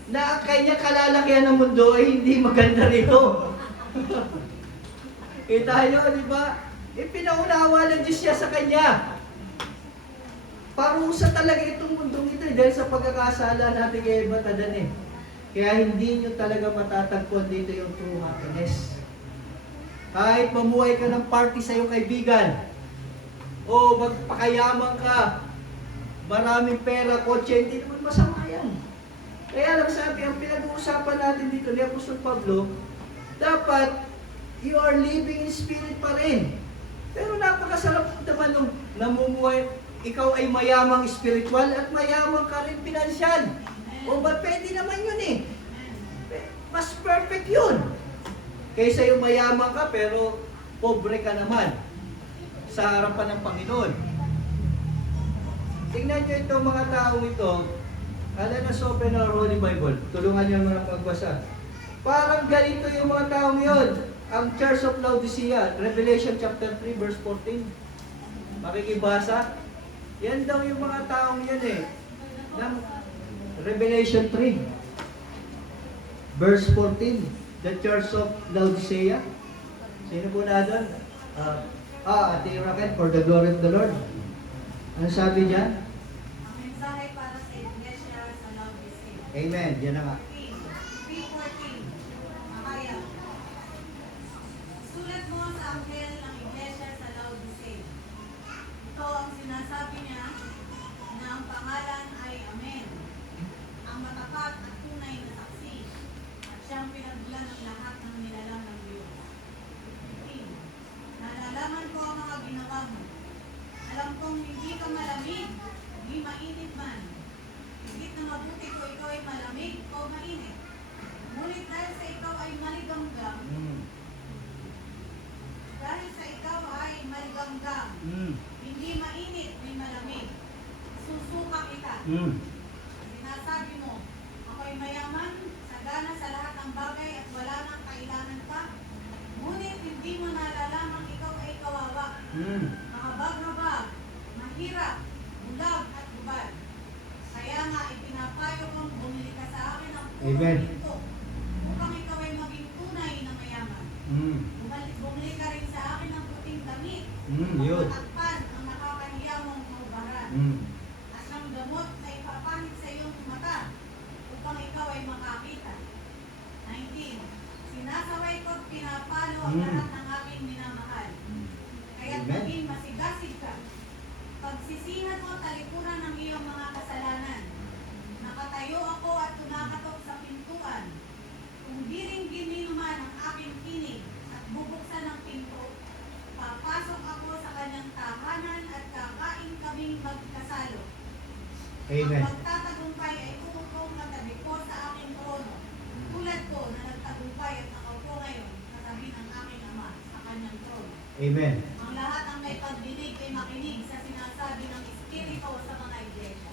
na kanya kalalakihan ng mundo ay hindi maganda rito. Tayo, di ba? Pinaunawa ng Diyos siya sa kanya. Parusa talaga itong mundong ito dahil sa pagkakasala natin kay Eva Tadan eh. Kaya hindi nyo talaga matatagpuan dito yung true happiness. Kahit mamuhay ka ng party sa iyong kaibigan, o magpakayaman ka, maraming pera, kotse, hindi naman masama yan. Kaya lang sabi, ang pinag-uusapan natin dito ni Apostol Pablo, dapat you are living in spirit pa rin. Pero napakasarap naman nung namumuhay, ikaw ay mayamang spiritual at mayamang ka rin pinansyal. O ba pwede naman yun eh. Mas perfect yun. Kaysa yung mayamang ka pero pobre ka naman sa harapan ng Panginoon. Tingnan nyo itong mga taong ito. Let's open our Holy Bible. Tulungan nyo mga pagbasa. Parang ganito yung mga taong yun. Ang Church of Laodicea, Revelation chapter 3 verse 14. Makikibasa. Yan daw yung mga taong yun eh. Ng Revelation 3 verse 14. The Church of Laodicea. Sino po na doon? Ate Raquel, for the glory of the Lord. Ano sabi dyan? Ang mensahe para sa Iglesia sa Laodicea. Amen. Yan na nga. 3:14. Makaya. Sulat mo sa anghel ng Iglesia sa Laodicea. Ito ang sinasabi niya na ang pangalan ay Amen. Ang matapat at tunay na saksi at siyang pinagmulan ng lahat ng nilalang ng Diyos. 15. Nalalaman ko ang mga ginawa mo. Alam kong hindi ka malamig, hindi mainit man. Higit na mabuti ko ikaw ay malamig o mainit. Ngunit dahil sa ikaw ay maligamgam, hindi mainit, may malamig. Susuka kita. Sinasabi mo, ako'y mayaman, sagana sa lahat ng bagay at wala nang kailangan pa. Ngunit hindi mo nalalamang ikaw ay kawawa. Mahabag-habag, mahirap, bulag at gubad. Kaya nga ipinapayo kong bumili ka sa akin ng purong ginto upang ikaw ay maging tunay na mayaman. Bumili ka rin sa akin ng puting damit upang matakpan ang nakakahiya mong kaubaran. At ng gamot na ipapahit sa iyong mata upang ikaw ay makakita. 19. Sinasaway ko at pinapalo ang lahat ng aking minamahal. Kaya't maging masigasig ka. Pagsisihan mo talikuran ng iyong mga kasalanan. Nakatayo ako at tumakatok sa pintuan. Kung diring-gini naman ang aking tinig at bubuksan ang pinto, papasok ako sa kanyang tahanan at kakain kaming magkasalo. Amen. Ang pagtatagumpay ay uupong katabi ko sa aking trono, tulad ko na nagtagumpay at nakaupo ngayon katabi ng aking ama sa kanyang trono. Amen. Ang lahat ang may pagdinig ay makinig sa sinasabi ng Espiritu sa mga iglesia.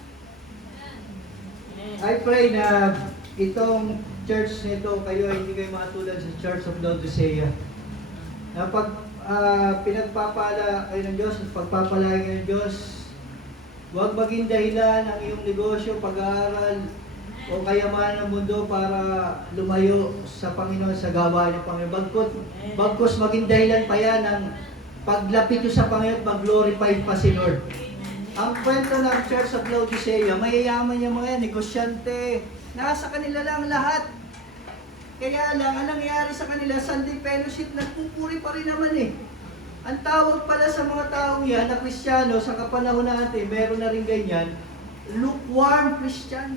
I pray na itong church nito, kayo ay hindi kayo matulad sa Church of Laodicea. Na pag pinagpapala kayo ng Diyos at pagpapalain kayo ng Diyos, huwag maging dahilan ang iyong negosyo, pag-aaral, o kayamanan ng mundo para lumayo sa Panginoon, sa gawa ng Panginoon. Bagkus maging dahilan pa yan ng paglapit nyo sa Panginoon at mag-glorify pa si Lord. Ang kwento ng Church of Laodicea, mayayaman yung mga yan, negosyante, nasa kanila lang lahat. Kaya lang, ang nangyayari sa kanila, Sunday fellowship, nagpupuri pa rin naman eh. Ang tawag pala sa mga taong yan, na Kristiyano, sa kapanahon natin, meron na rin ganyan, lukewarm Christian.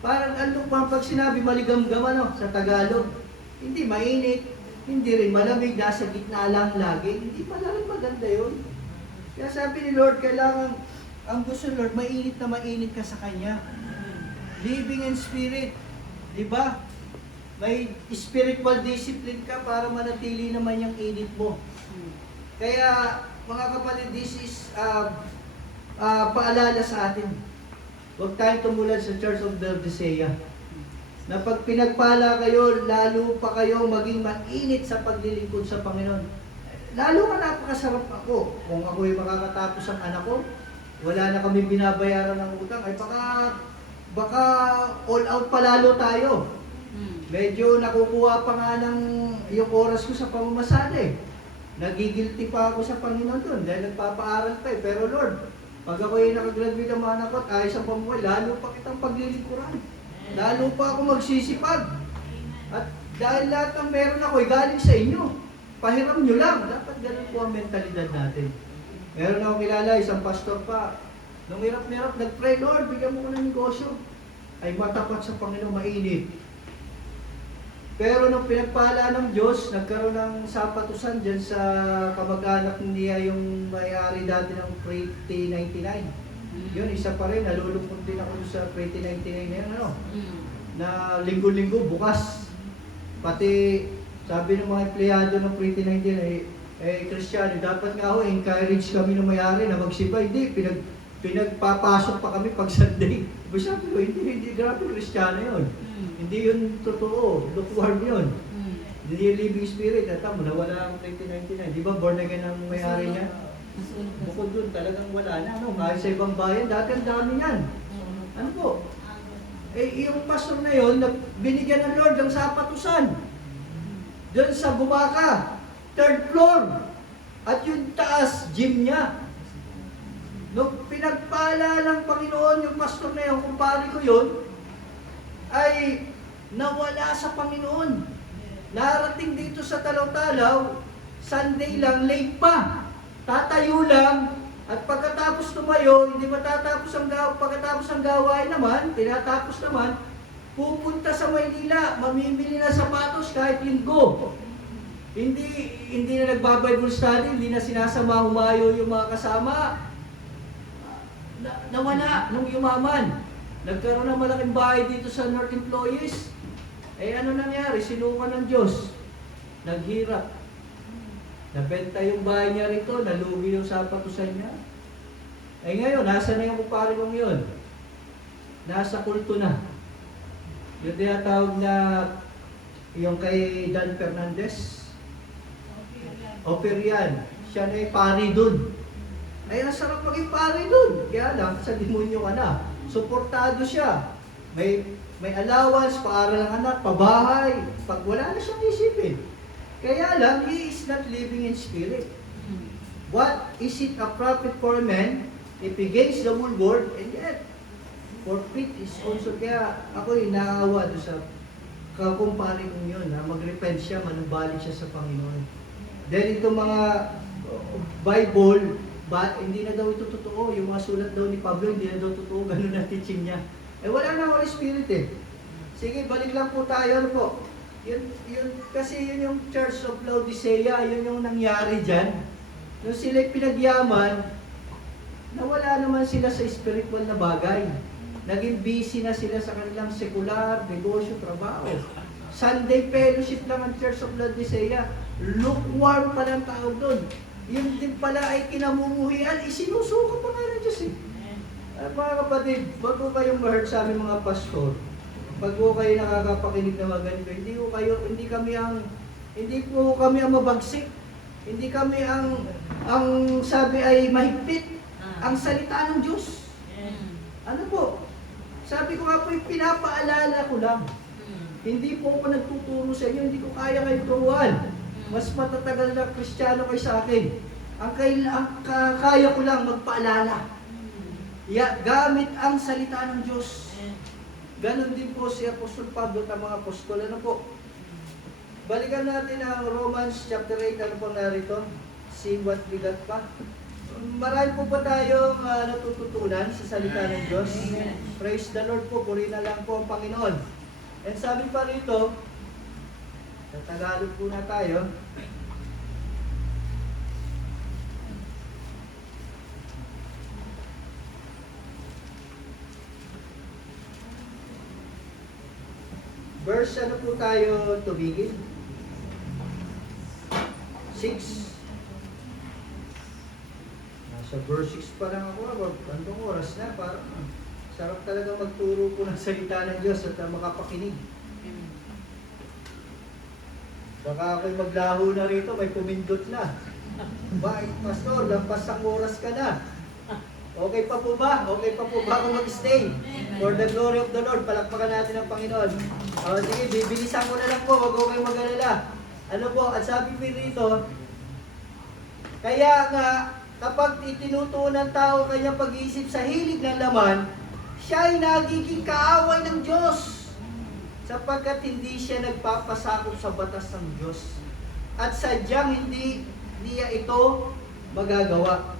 Parang ang lukewarm, pag sinabi maligamgam ano, sa Tagalog, hindi mainit, hindi rin malamig, nasa gitna lang lagi, hindi pala rin maganda yun. Kaya sabi ni Lord, kailangan, ang gusto Lord, mainit na mainit ka sa Kanya. Living in spirit. Diba? may spiritual discipline ka para manatili naman yung init mo. Kaya, mga kapatid, this is paalala sa atin. Huwag tayong tumulad sa Church of Laodicea. Na pag pinagpala kayo, lalo pa kayo maging mainit sa paglilingkod sa Panginoon. Lalo nga napakasarap ako. Kung ako'y makakatapos ang anak ko, wala na kami binabayaran ng utang, ay baka all out palalo tayo. Medyo nakukuha pa nga ng yung oras ko sa pamamasada. Nagigilty pa ako sa Panginoon doon dahil nagpapaaral pa . Pero Lord, pag ako'y nakagraduate ng mga anak ko at ayos ang pamuhay, lalo pa kitang paglilingkuran. Lalo pa ako magsisipag. At dahil lahat ng meron ako'y galing sa inyo. Pahiram nyo lang. Dapat ganun po ang mentalidad natin. Meron akong kilala, isang pastor pa. Nung hirap-hirap, nag-pray, Lord, bigyan mo ko ng negosyo. Ay matapat sa Panginoon, mainit. Pero nung pinagpala ng Diyos, nagkaroon ng sapatusan dyan sa kamag-anak niya yung may-ari dati ng Pretty 99. Yun, isa pa rin, nalulungkot din ako sa Pretty 99 na yun, na linggo-linggo, bukas. Pati, sabi ng mga empleyado ng Pretty 99, Kristiyano, dapat nga ako, encourage kami ng may-ari na magsibay. Hindi, pinagpapasok pa kami pag Sunday. Sabi ko, hindi, grabe Kristiyano yun. Hindi yun totoo, lukewarm yun. Hindi yung living spirit. At tamo, nawala ang 2099. Di ba born again ang may-ari niya? Bukod dun, talagang wala na. Kahit sa ibang bayan, dati ang dami yan. Ano po? Yung pastor na yun, binigyan ng Lord ng sapatusan. Doon sa Bumaca, 3rd floor. At yung taas, gym niya. Nung pinagpala ng Panginoon yung pastor na yun, kumpare ko yun, ay nawala sa Panginoon. Narating dito sa Talaw-Talaw, Sunday lang, late pa. Tatayo lang, at pagkatapos tumayo, hindi matatapos pagkatapos ang gawain naman, tinatapos naman, pupunta sa Maynila, mamimili na sapatos kahit linggo. Hindi na nagba-Bible study, hindi na sinasama humayo yung mga kasama. Nawala nung yumaman. Nagkaroon ng malaking bahay dito sa North Employees. Ano nangyari? Sinukan ng Diyos. Naghirap. Nabenta yung bahay niya rito, nalugi yung sapatusan niya. Ngayon, nasa na yung kupare kong yun? Nasa kulto na. Yung tinatawag na yung kay Dan Fernandez. Operian. Siya na yung pari dun. Ang sarap maging pari dun. Kaya lang, sa demonyo ka na. Suportado siya. May allowance, paaral ng anak, pabahay. Pag wala na siyang isipin. Kaya lang, he is not living in spirit. What is it a profit for a man if he gains the whole world and yet forfeit is also. Kaya ako'y naawa doon sa kakumpare kong yun, na mag-repent siya, manubalik siya sa Panginoon. Then itong mga Bible, hindi na daw ito totoo. Yung mga sulat daw ni Pablo, hindi na daw totoo. Ganun na teaching niya. Wala na Holy Spirit eh. Sige, balik lang po tayo. Ano po? Kasi yun yung Church of Laodicea, yun yung nangyari dyan. Nung sila'y pinagyaman, nawala naman sila sa spiritual na bagay. Naging busy na sila sa kanilang sekular, negosyo, trabaho. Sunday fellowship lang ang Church of Laodicea. Lukewarm pa ng tao doon. Yun din pala ay kinamumuhian, isinusuko pa nga ng Diyos eh. Mga kapatid, wag ko kayong ma-hurt sa aming mga pastor. Pag po kayo nakakapakinig na mga ganito, hindi po kami ang mabagsik. Hindi kami ang sabi ay mahigpit. Ang salita ng Diyos. Ano po? Sabi ko nga po, pinapaalala ko lang. Hindi po ako nagtuturo sa inyo, hindi ko kaya kayo turuan. Mas matatagal na Kristiyano kayo sa akin. Ang kaya ko lang magpaalala. Gamit ang salita ng Diyos. Ganon din po si Apostol Pablo at mga apostol. Ano po? Balikan natin ang Romans chapter 8. Ano po narito? See what we got pa. Marami po ba tayong natututunan sa salita ng Diyos? Praise the Lord po. Puri na lang po ang Panginoon. And sabi pa rito, sa Tagalog po na tayo. Verse ano po tayo tumigil? 6. Nasa verse 6 pa lang ako. Anong oras na? Parang sarap talaga magturo po ng salita ng Diyos at makapakinig. Baka ako'y maglaho na rito, may pumindot na. Bakit, Pastor? Lampas ang oras ka na. Okay pa po ba? Okay pa po ba ako mag-stay? For the glory of the Lord, palakpakan natin ang Panginoon. Sige, bibilisan ko na lang po, wag ko kayong mag-alala. Ano po, at sabi po rito, kaya nga, kapag itinutuon ng tao kanyang pag-iisip sa hilig ng laman, siya ay nagiging kaaway ng Diyos, sapagkat hindi siya nagpapasakop sa batas ng Diyos. At sadyang hindi niya ito magagawa.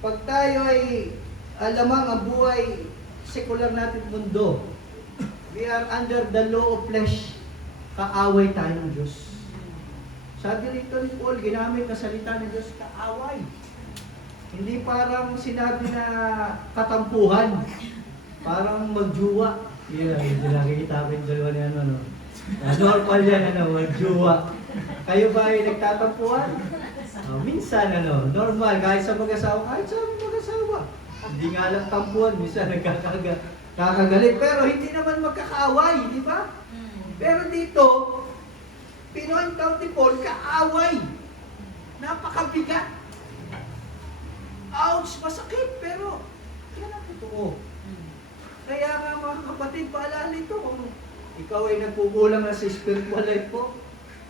Pag tayo ay alamang ang buhay sekular natin mundo, we are under the law of flesh. Kaaway tayo ng Diyos. Sabi rito ni Paul, ginamit na salita ng Diyos, kaaway. Hindi parang sinabi na katampuhan, parang magjuwa. Yan, hindi nakikita ko yung dalawa ni ano. Normal yan, magjuwa. Kayo ba ay nagtatampuhan? Minsan normal, kahit sa mag-asawa, hindi nga lang tampuhan, minsan nagkakagalit, pero hindi naman magkakaaway, di ba? Pero dito, Pinoy County Paul, kaaway. Napakabigat. Ouch, masakit, pero yan ang totoo. Kaya nga mga kapatid, paalala ito, kung ikaw ay nagkukulang na sa spiritual life po,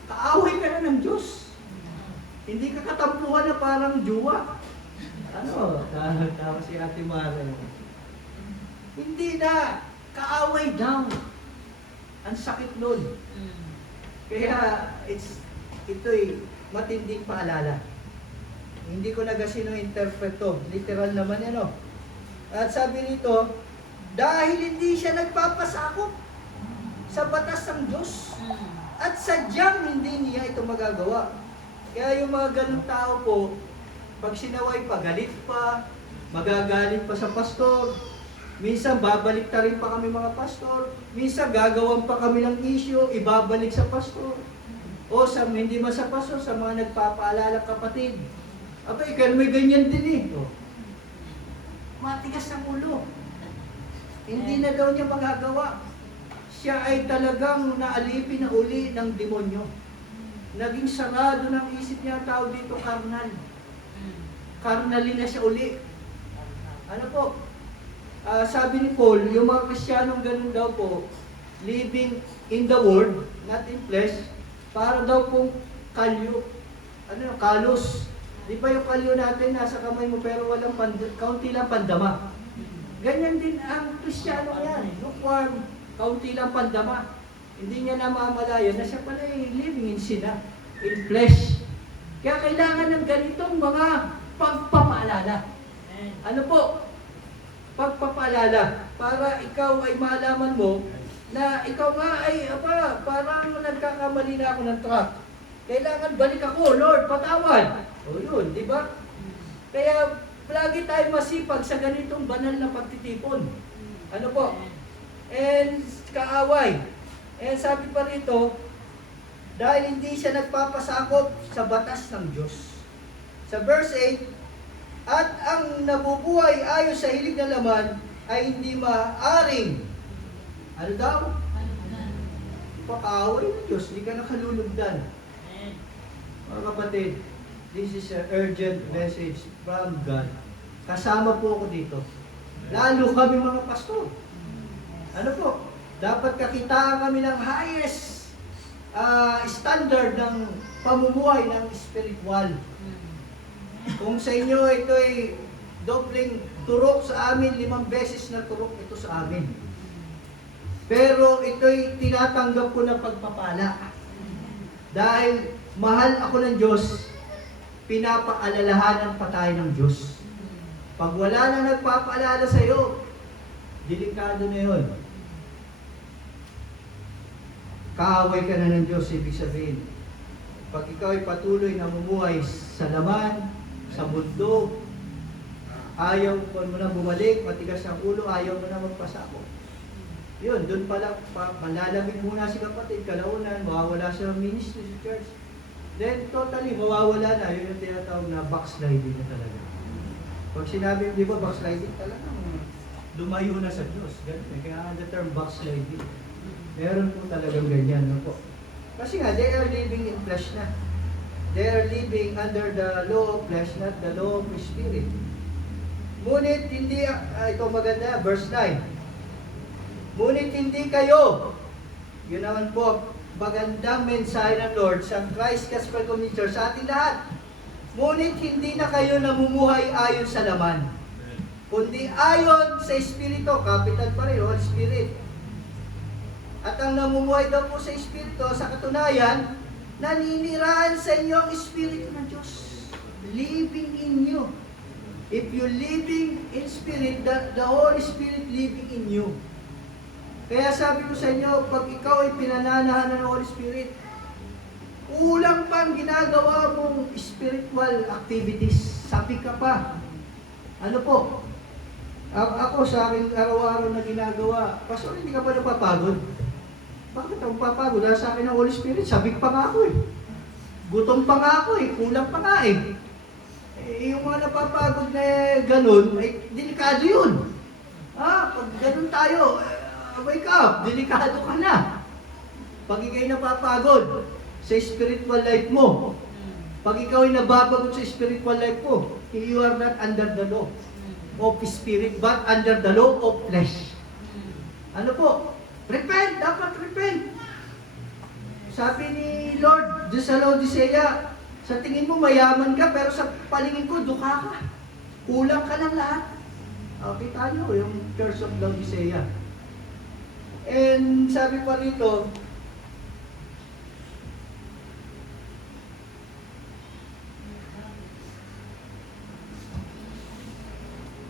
kaaway ka na ng Diyos. Hindi ka katampuhan na parang juwa. Tama si Ate Mara. Hindi na, kaaway daw. Ang sakit nun. Kaya, ito'y matinding paalala. Hindi ko na kasi interpret to. Literal naman yan, At sabi nito, dahil hindi siya nagpapasakop sa batas ng Diyos, at sadyang hindi niya ito magagawa. Kaya yung mga ganung tao po, pag sinaway pa, galit pa, magagalit pa sa pastor, minsan babalik ta rin pa kami mga pastor, minsan gagawan pa kami ng issue, ibabalik sa pastor. O sa hindi man sa pastor, sa mga nagpapaalala kapatid. Abay, may ganyan din eh. Matigas ang ulo. Hindi na daw niya magagawa. Siya ay talagang naalipin na uli ng demonyo. Naging sarado ng isip niya ang tao dito, karnal. Karnalin na siya uli. Ano po? Sabi ni Paul, yung mga Kristiyanong ganun daw po, living in the world, not in flesh, para daw pong kalyo. Kalos. Di ba yung kalyo natin, nasa kamay mo pero walang kaunti lang pandama. Ganyan din ang Kristiyano yan. Lukewarm, kaunti lang pandama. Hindi niya namamalayan na siya pala living in sin, in flesh. Kaya kailangan ng ganitong mga pagpapaalala. Ano po? Pagpapaalala. Para ikaw ay malaman mo na ikaw nga ay, parang nagkakamali na ako ng truck. Kailangan balik ako, Lord, patawad. O yun, di ba? Kaya lagi tayo masipag sa ganitong banal na pagtitipon. Ano po? And kaaway. And sabi pa rito, dahil hindi siya nagpapasakop sa batas ng Diyos. Sa verse 8, at ang nabubuhay ayon sa hilig na laman ay hindi maaring, ano daw? Pakaaway ng Diyos, hindi ka nakalulugdan. Mga kapatid, this is an urgent message from God. Kasama po ako dito. Lalo kami mga pastor. Ano po? Dapat kakitaan kami ng highest standard ng pamumuhay ng spiritual. Kung sa inyo ito ay dobling turok sa amin, 5 beses na turok ito sa amin. Pero ito'y tinatanggap ko na pagpapala. Dahil mahal ako ng Diyos, pinapaalalahanan pa tayo ng Diyos. Pag wala na nagpapaalala sa iyo, delikado na yun. Kaaway ka na ng Diyos, ibig sabihin. Pag ikaw ay patuloy na mumuhay sa laman, sa mundo, ayaw mo na bumalik, matigas ang ulo, ayaw mo na magpasako. Yun, doon pa lang, malalamig muna si kapatid, kalaunan, mawawala siya ng ministry sa church. Then, totally, mawawala na. Yun yung tinatawag na backsliding na talaga. Pag sinabi, di ba, backsliding talaga, lumayo na sa Diyos. Ganun, kaya the term backsliding. Meron po talagang ganyan, no po. Kasi nga, they are living in flesh na. They are living under the law of flesh, not the law of spirit. Ngunit hindi, ito maganda, verse 9. Ngunit hindi kayo, yun naman po, magandang mensahe ng Lord sa Christ Gospel Community sa ating lahat. Ngunit hindi na kayo namumuhay ayon sa laman, kundi ayon sa Espiritu, capital pa rin, Holy Spirit. At ang namumuhay daw po sa Espiritu, sa katunayan, naninirahan sa inyo ang Espiritu ng Diyos. Living in you. If you living in Spirit, the Holy Spirit living in you. Kaya sabi ko sa inyo, pag ikaw ay pinananahan ng Holy Spirit, kulang pa ang ginagawa mong spiritual activities. Sabi ka pa. Ano po? Ako sa aking araw-araw na ginagawa, Pastor, hindi ka ba napapagod? Bakit ako papagod? Dahil sa akin ng Holy Spirit, sabik pa nga ako eh. Gutom pa nga ako eh. Kulang pa nga eh. Yung mga napapagod na ganun, ay delikado yun. Pag ganun tayo, wake up, delikado ka na. Pag ikaw'y napapagod sa spiritual life mo, pag ikaw ay nababagod sa spiritual life mo, you are not under the law of spirit, but under the law of flesh. Ano po? Repent! Dapat repent! Sabi ni Lord, Diyos sa Laodicea, sa tingin mo mayaman ka, pero sa palingin ko, dukha ka. Kulang ka ng lahat. Kita nyo, yung Church of Laodicea. And sabi pa rito,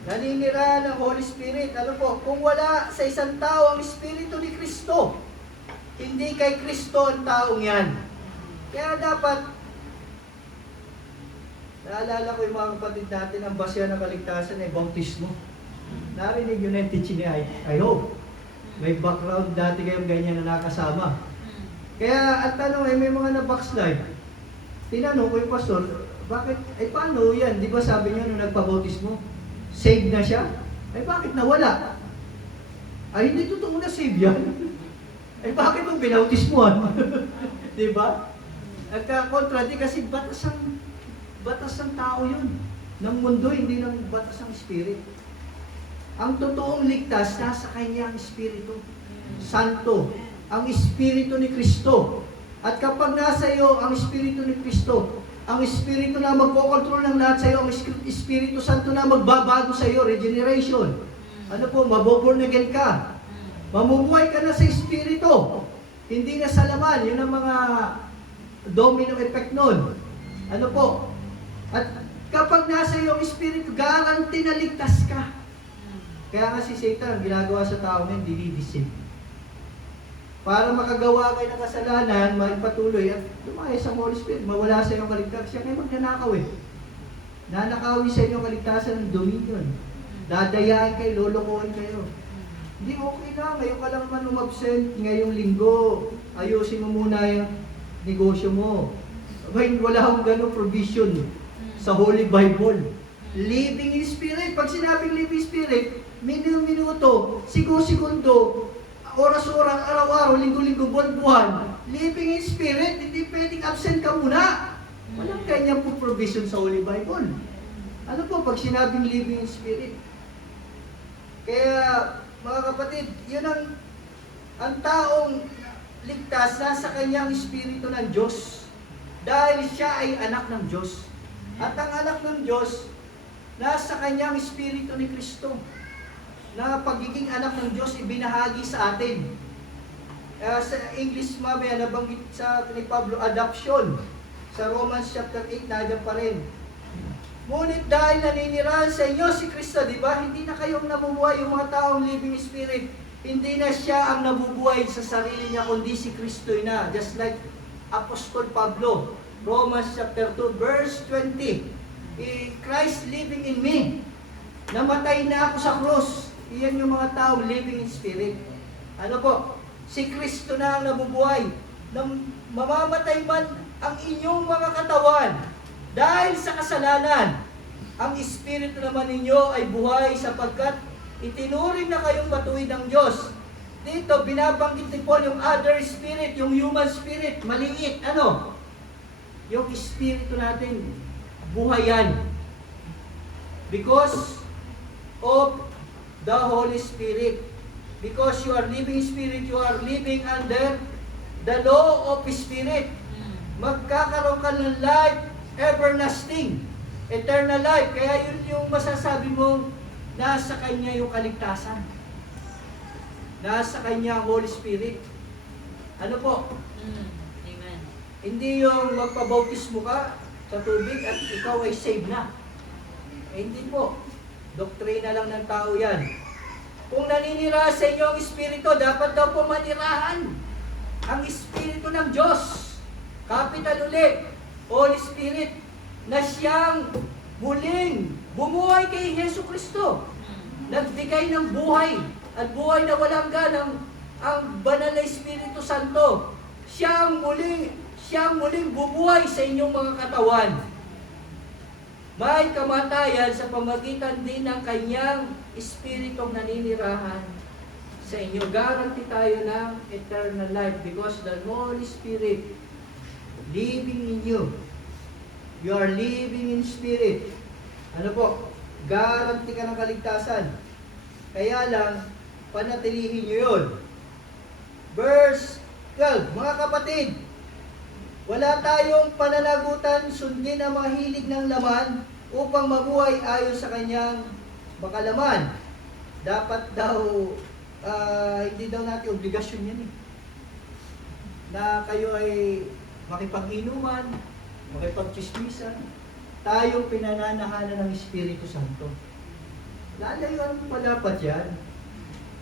naninirahan ng Holy Spirit. Ano po? Kung wala sa isang tao ang Espiritu ni Kristo, hindi kay Kristo ang taong yan. Kaya dapat, naalala ko yung mga kapatid natin, ang basya ng kaligtasan ay bautismo. Narinig yun ang teaching niya, I hope. May background dati kayong ganyan na nakasama. Kaya ang tanong ay may mga na-backslide. Tinanong ko yung pastor, bakit? Paano yan? Di ba sabi niya nung nagpabautismo? Save na siya? Bakit nawala? Hindi totoo na save yan. Bakit mong binautismuhan? Diba? Nagka-contradict kasi batas ng tao yun. Ng mundo, hindi ng batas ng spirit. Ang totoong ligtas, nasa kanyang espiritu. Santo. Ang espiritu ni Kristo. At kapag nasa iyo ang espiritu ni Kristo, ang Espiritu na magkokontrol ng lahat sa iyo, ang Espiritu Santo na magbabago sa iyo, regeneration. Ano po, maboborn again ka. Mamumuhay ka na sa Espiritu. Hindi na sa laman. Yun ang mga domino effect nun. Ano po? At kapag nasa iyo ang Espiritu, guarantee na ligtas ka. Kaya nga si Satan, ginagawa sa tao ngayon, dinideceive. Para makagawa kayo ng kasalanan, magpatuloy at lumaya sa Holy Spirit, mawala sa iyong kaligtasan. Siya kayo magnanakaw eh. Nanakawin sa inyong kaligtasan ng dominion. Dadayain kayo, lolokohin kayo. Hindi okay lang, ngayon ka lang naman umabsent, ngayong linggo, ayusin mo muna yung negosyo mo. Wala akong ganong provision sa Holy Bible. Living in Spirit. Pag sinabing living in Spirit, minuto, segundo, oras-oras, araw-araw, linggo-linggo, buwan-buwan, living in Spirit, hindi pwedeng absent ka muna. Walang kanyang po provision sa Holy Bible. Ano po, pag sinabing living in Spirit? Kaya, mga kapatid, yun ang taong ligtas nasa kanyang Espiritu ng Diyos. Dahil siya ay anak ng Diyos. At ang anak ng Diyos, nasa kanyang Espiritu ni Kristo. Na pagiging anak ng Diyos ibinahagi sa atin. Sa English mamaya nabanggit sa ni Pablo, adoption. Sa Romans chapter 8, nandiyan pa rin. Ngunit dahil naninirahan sa inyo si Kristo, di ba? Hindi na kayong nabubuhay yung mga taong living spirit. Hindi na siya ang nabubuhay sa sarili niya, kundi si Kristo na. Just like Apostol Pablo, Romans chapter 2, verse 20. Christ living in me. Namatay na ako sa cross. Iyan yung mga taong living in spirit. Ano po? Si Kristo na ang nabubuhay. Nang mamamatay man ang inyong mga katawan dahil sa kasalanan, ang Espiritu naman ninyo ay buhay sapagkat itinuring na kayong matuwid ng Diyos. Dito, binabanggit din po yung other spirit, yung human spirit, maliit. Ano? Yung Espiritu natin, buhay yan. Because of the Holy Spirit. Because you are living spirit, you are living under the law of Spirit. Magkakaroon ka ng life everlasting, eternal life. Kaya yun yung masasabi mo, nasa Kanya yung kaligtasan. Nasa Kanya ang Holy Spirit. Ano po? Amen. Hindi yung magpabautismo ka sa tubig at ikaw ay saved na. Hindi po. Doktrina lang ng tao yan. Kung naninira sa inyo ang Espiritu, dapat daw po manirahan ang Espiritu ng Diyos. Capital ulit, Holy Spirit, na siyang muling bumuhay kay Yesu Kristo. Nagbigay ng buhay, at buhay na walang ganang ang banal na Espiritu Santo. Siyang muling bumuhay sa inyong mga katawan. May kamatayan sa pamagitan din ng kanyang Espiritong naninirahan sa inyo. Guarantee tayo ng eternal life because the Holy Spirit living in you. You are living in Spirit. Ano po? Guarantee ka ng kaligtasan. Kaya lang, panatilihin nyo yun. Verse 12, mga kapatid, wala tayong pananagutan sundin ang mga hilig ng laman upang mabuhay ayon sa kanyang makalaman. Dapat daw, hindi daw natin obligasyon yan na kayo ay makipag-inuman, makipag-chismisan. Tayong pinananahanan ng Espiritu Santo. Lalayuan mo pa dapat yan.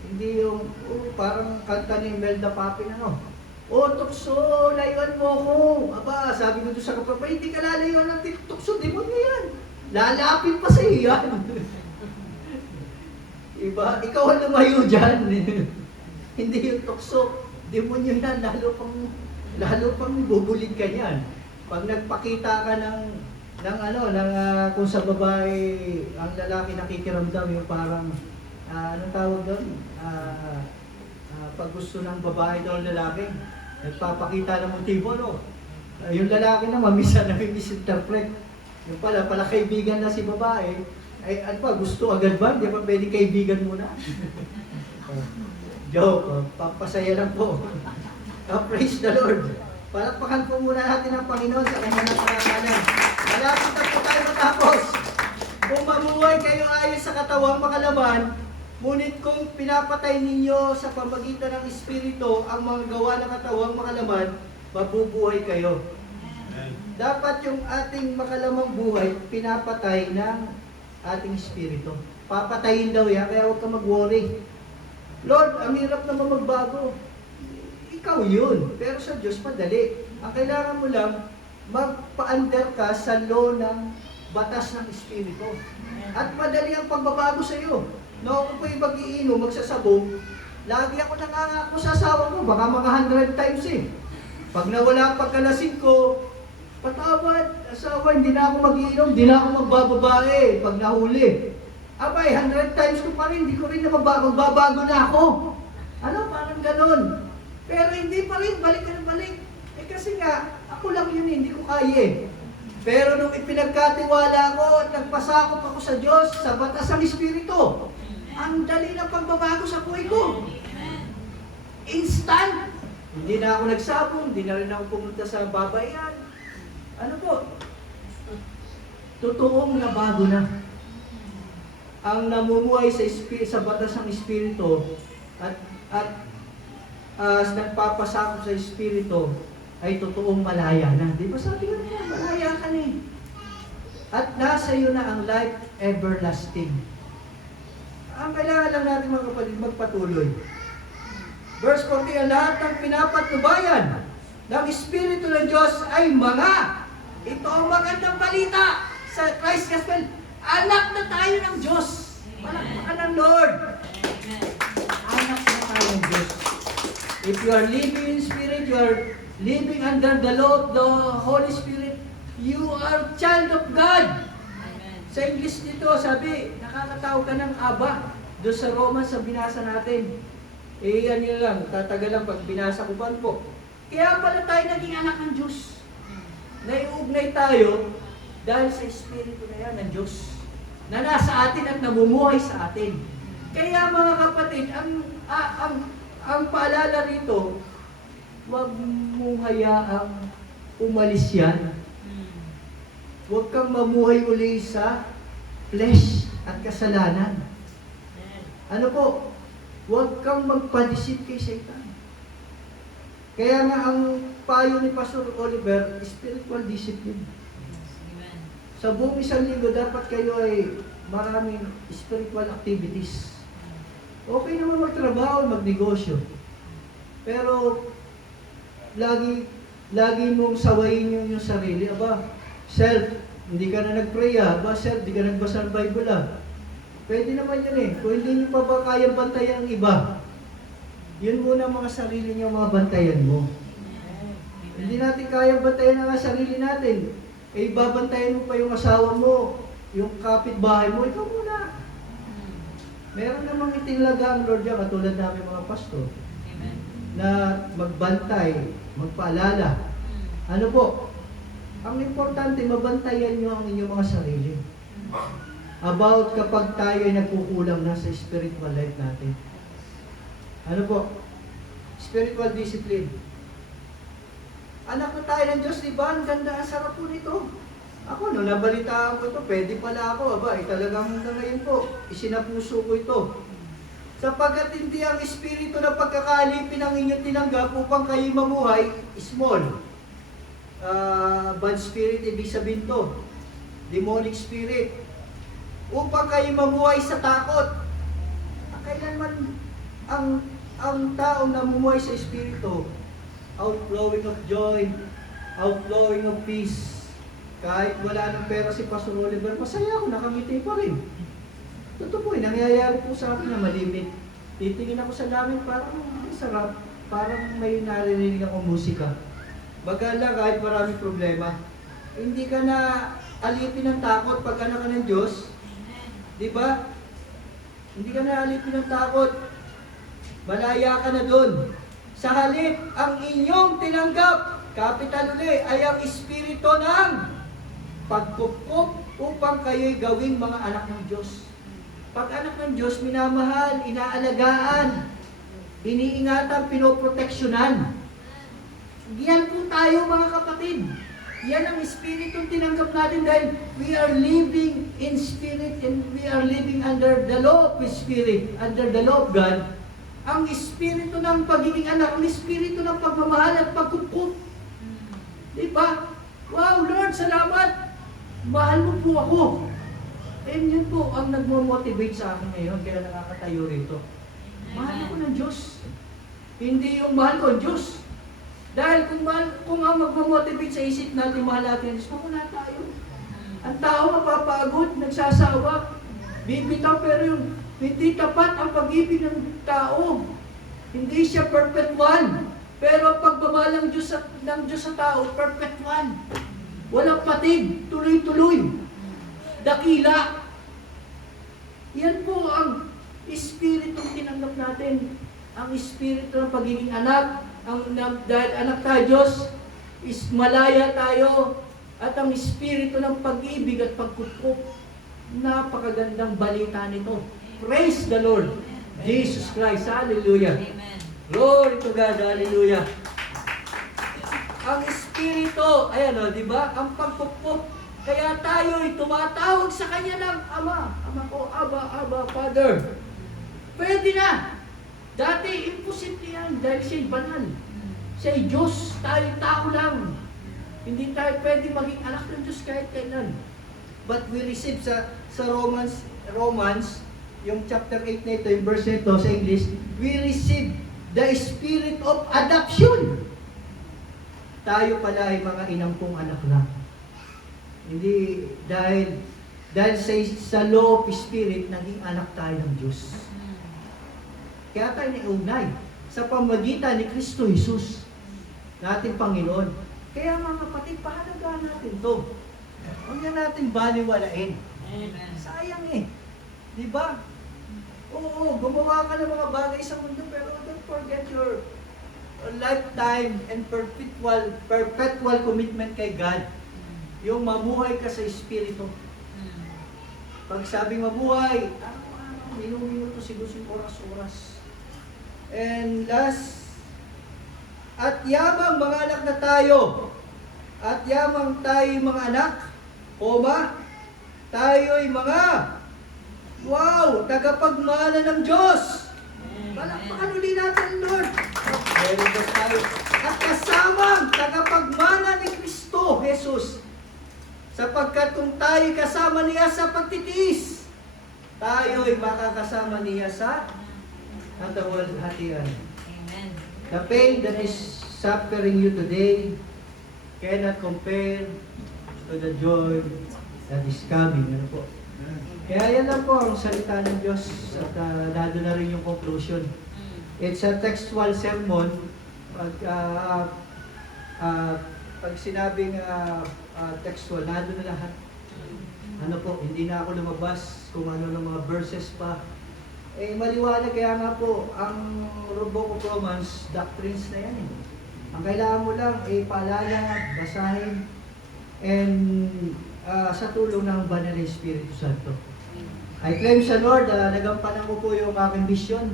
Hindi yung, parang kanta ni Imelda Papin, ano? Tukso, layuan mo ako. Aba, sabi ko doon sa kapatid, hindi ka lalayuan ng tukso, demonyo yan. Lalapit pa sa iyo yan. Iba, ikaw ang lumayo dyan. Hindi yung tukso, demonyo yan, lalo pang bubulid ka niyan. Pag nagpakita ka ng kung sa babae, ang lalaki nakikiramdam, yung parang, anong tawag doon? Pag gusto ng babae daw lalaki, nagpapakita ng motibo, no? Yung lalaki naman, minsan nami-misinterpret. Yung pala kaibigan na si babae, ay ano ba, gusto agad ba? Hindi ba pwede kaibigan muna? Joke, papasaya lang po. Praise the Lord. Palakpakan po muna natin ang Panginoon sa kanyang napangalan. Malapit na po tayo matapos. Kung mamuhay kayo ayon sa katawang makalaman, ngunit kung pinapatay ninyo sa pamagitan ng Espiritu ang mga gawa ng katawang makalaman, mabubuhay kayo. Dapat yung ating makalamang buhay, pinapatay ng ating Espiritu. Papatayin daw yan, kaya huwag ka mag-worry. Lord, ang hirap naman magbago. Ikaw yun. Pero sa Diyos, madali. Ang kailangan mo lang, magpa-under ka sa law ng batas ng Espiritu. At madali ang pagbabago sa iyo. No, kung po'y mag-iinom, magsasabog, lagi ako nangangako sa asawa ko, baka mga 100 times eh. Pag nawala pagkalasing ko, patawad, asawa, hindi na ako mag-iinom, hindi na ako magbababae pag nahuli. Abay, 100 times ko pa rin, hindi ko rin na magbabago na ako. Ano, parang ganon. Pero hindi pa rin, balik ka na balik. Kasi nga, ako lang yun, hindi ko kaya eh. Pero nung ipinagkatiwala ko at nagpasakop ako sa Diyos, sa batas ng Espiritu, ang dali ng pagbabago sa buhay ko. Instant. Hindi na ako nagsabong, hindi na rin ako pumunta sa babayan. Ano po? Totoong nabago na. Ang namumuhay sa batas ng Espiritu at nagpapasakop sa Espiritu ay totoong malaya na. Di ba sabi ko niya, malaya ka na eh. At nasa iyo na ang life everlasting. Ang kailangan lang natin mga kapatid, magpatuloy. Verse 40, ang lahat ng pinapatnubayan ng Espiritu ng Diyos ay mga. Ito ang magandang balita sa Christ Gospel. Anak na tayo ng Diyos. Palakpakan ng Lord. Anak na tayo ng Diyos. If you are living in Spirit, you are living under the law of the Holy Spirit, you are child of God. Amen. Sa English nito, sabi, nakakatawag ka ng Aba. Doon sa Romans, sa binasa natin. Yan yun lang, tatagal lang pag binasa ko po. Kaya pala tayo naging anak ng Diyos. Naiugnay tayo dahil sa Espiritu na yan ng Diyos na nasa atin at namumuhay sa atin. Kaya mga kapatid, ang paalala rito, huwag mong hayaang umalis yan. Huwag kang mamuhay uli sa flesh at kasalanan. Ano po? Huwag kang magpadisip kay Satan. Kaya nga ang payo ni Pastor Oliver, spiritual discipline. Amen. Sa buong isang linggo, dapat kayo ay maraming spiritual activities. Okay naman magtrabaho, magnegosyo. Pero, lagi mong sawayin yung sarili. Aba, self, hindi ka na nag-pray Aba, self, hindi ka nagbasa ng Bible Pwede naman yun Kung hindi nyo pa ba kayang bantayan ang iba, yun muna mga sarili nyo, mga bantayan mo. Hindi natin kayang bantayan ang sarili natin. Babantayan mo pa yung asawa mo, yung kapitbahay mo, ikaw muna. Meron namang itinlaga ang Lord yan, katulad namin mga pastor, na magbantay, magpaalala. Ano po? Ang importante, mabantayan nyo ang inyong mga sarili. About kapag tayo ay nagkukulang na sa spiritual life natin. Ano po? Spiritual discipline. Anak na tayo ng Diyos, di ba? Ang ganda, ang sarap po nito. Ako, nung nabalitaan ko ito, pwede pala ako. Talagang hanggang ngayon po, isinapuso ko ito. Sapagkat hindi ang espiritu na pagkakalipin ang inyong tinanggap upang kayo mamuhay, small. Bad spirit, ibig sabihin to. Demonic spirit. Upang kayo mamuhay sa takot. Kailanman ang taong namumuhay sa espiritu, outflowing of joy, outflowing of peace. Kahit wala ng pera si Pastor Oliver, masaya ako, nakangiti pa rin. Totoo po, nangyayari po sa akin na malimit. Titingin ako sa langit, parang sarap, parang may naririnig akong musika. Bagala kahit maraming problema. Hindi ka na alipin ng takot pag anak ka ng Diyos. Di ba? Hindi ka na alipin ng takot. Malaya ka na doon. Sa halip, ang inyong tinanggap, kapital uli, ay ang espiritu ng pagkukup upang kayo'y gawing mga anak ng Diyos. Pag anak ng Diyos, minamahal, inaalagaan, iniingatan, pinoproteksyonan. Yan po tayo mga kapatid. Yan ang Espiritong tinanggap natin dahil we are living in Spirit and we are living under the law of Spirit, under the law of God. Ang Espiritu ng pagiging anak, ang Espiritu ng pagmamahal at pagkukup. Diba? Wow, Lord, salamat! Mahal mo po ako. And yun po ang nagmo-motivate sa akin ngayon, kaya nakakatayo rito. Mahal ako ng Diyos. Hindi yung mahal ko ang Diyos. Dahil kung ang magmamotivate sa isip natin, mahal natin, wala tayo. Ang tao mapapagod, nagsasawa, bibitaw, pero yung hindi tapat ang pag-ibig ng tao. Hindi siya perfect one. Pero pagmamahal ng Diyos sa tao, perfect one. Walang patig, tuloy-tuloy. Dakila. Yan po ang Espiritong tinanggap natin. Ang Espiritu ng pagiging anak. Dahil anak tayo Diyos, malaya tayo. At ang Espiritu ng pag-ibig at pagkukup. Napakagandang balita nito. Praise the Lord. Jesus Christ. Hallelujah. Glory to God. Hallelujah. Ang Espiritu, ayan o, di ba? Ang pagkukup. Kaya tayo'y tumatawag sa Kanya ng Ama. Ama ko, Aba, Father. Pwede na. Dati, imposible yan dahil siya'y banal. Siya'y Diyos, tayo tao lang. Hindi tayo pwede maging anak ng Diyos kahit kailan. But we receive sa Romans, yung chapter 8 na ito, yung verse nito sa English, we receive the spirit of adoption. Tayo pala ay mga inampong anak na. Hindi, dahil sa law of spirit, naging anak tayo ng Diyos. Kaya tayo niugnay. sa pamagitan ni Kristo Jesus, na ating Panginoon. Kaya mga kapatid, pahalagahan natin to. Huwag na natin baliwalain. Sayang eh. Di ba? Oo, gumawa ka ng mga bagay sa mundo, pero don't forget your lifetime and perpetual commitment kay God. Yung mamuhay ka sa Espiritu. Pag sabing mabuhay, araw-araw, minuto, siguro oras-oras. And last, at yamang mga anak na tayo, at yamang tayo mga anak, tayo'y mga, tagapagmana ng Diyos. Palakpakan uli natin, Lord. Very good tayo. At kasamang tagapagmana ni Kristo, Jesus, sapagkat kung tayo kasama niya sa pagtitiis, tayo'y makakasama niya sa katawalhatian. Amen. The pain that is suffering you today cannot compare to the joy that is coming. Ano po? Kaya yan lang po ang salita ng Diyos at nado na rin yung conclusion. It's a textual sermon. Pag sinabing textual, nado na lahat. Ano po, hindi na ako lumabas kung ano ng mga verses pa. Maliwanag kaya nga po, ang Book of Romans, doctrines na yan eh. Ang kailangan mo lang, paalala, basahin, and sa tulong ng Banal na Espiritu Santo. I claim sa Lord, nagampanan ko po yung aking vision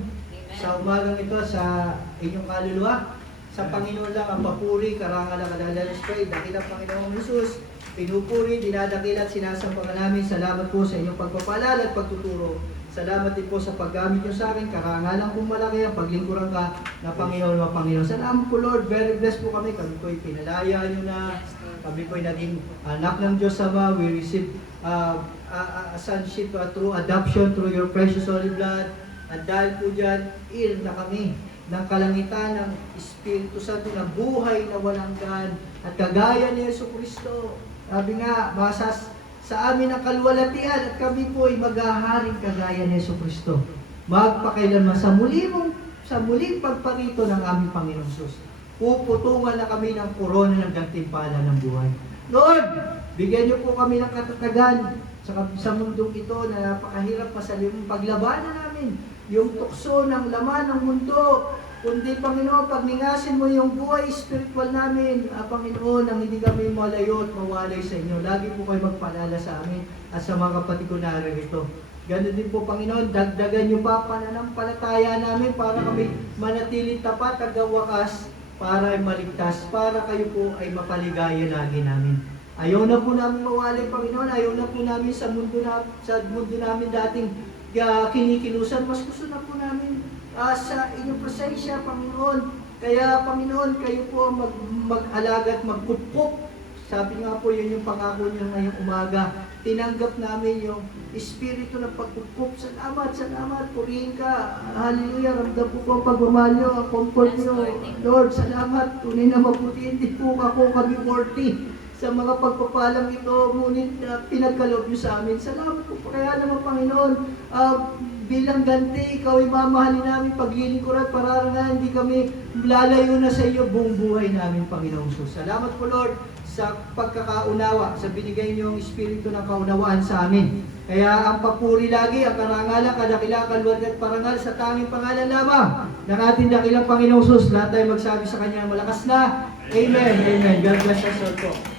sa umagang ito sa inyong kaluluwa. Sa Panginoon lang ang papuri, karangal ang kadalalas pray. Dakilang Panginoong Jesus, pinupuri, dinadakil at sinasamba namin. Salamat po sa inyong pagpapalala at pagtuturo. Salamat din po sa paggamit nyo sa akin. Karangalan kong malaki ang paglingkuran ka na Panginoon, mga Panginoon. Salamat po Lord, very blessed po kami. Kami po'y pinalaya nyo na. Kami po'y naging anak ng Diyos Ama. We receive sonship through adoption, through your precious holy blood. At dahil po dyan, na kami ng kalangitan ng Espiritu Santo na buhay na walang gan at kagaya ni Yesu Kristo. Sabi nga, sa amin ang kaluwalhatian at kami po ay maghaharing kagaya ni Yesu Kristo. Magpakailanman sa muling pagparito ng aming Panginoong Sus. Puputungan na kami ng korona ng gantimpala ng buhay. Lord, bigyan niyo po kami ng katatagan sa mundong ito na napakahirap pasalimong paglabanan namin. Yung tukso ng laman ng mundo, kundi Panginoon, pagningasin mo yung buhay spiritual namin, Panginoon, nang hindi kami malayo at mawalay sa inyo. Lagi po kayo magpaalala sa amin at sa mga kapatid ko na rito. Ganun din po, Panginoon, dagdagan niyo pa pananampalataya namin para kami manatiling tapat at wakas, para ay maligtas, para kayo po ay mapaligaya lagi namin. Ayaw na po namin mawalay, Panginoon. Ayaw na po namin sa mundo namin dating kinikilusan. Mas gusto na po namin sa inyong presensya, Panginoon. Kaya, Panginoon, kayo po mag-alaga at magpupok. Sabi nga po, yun yung pangako niyo ngayong umaga. Tinanggap namin yung espiritu ng pagpupok. Salamat, salamat. Purihin ka. Hallelujah. Ramdam po po ang pagmamahal niyo, ang comfort niyo. Lord, salamat. Tunay na mabuti. Hindi po ako kami worthy sa mga pagpapalang ito, ngunit pinagkaloob niyo sa amin. Salamat po. Kaya naman, Panginoon, bilang ganti, ikaw ay mamahalin namin, paglilingkuran, pararangan, hindi kami lalayo na sa iyo buong buhay namin, Panginoong Jesus. Salamat po, Lord, sa pagkakaunawa, sa binigay niyong espiritu ng kaunawaan sa amin. Kaya ang papuri lagi, ang karangalan, kadakilang, kaluwalhatian at parangal sa tanging pangalan lamang ng ating dakilang Panginoong Jesus. Lahat tayo magsabi sa Kanya malakas na Amen. Amen. God bless us all po.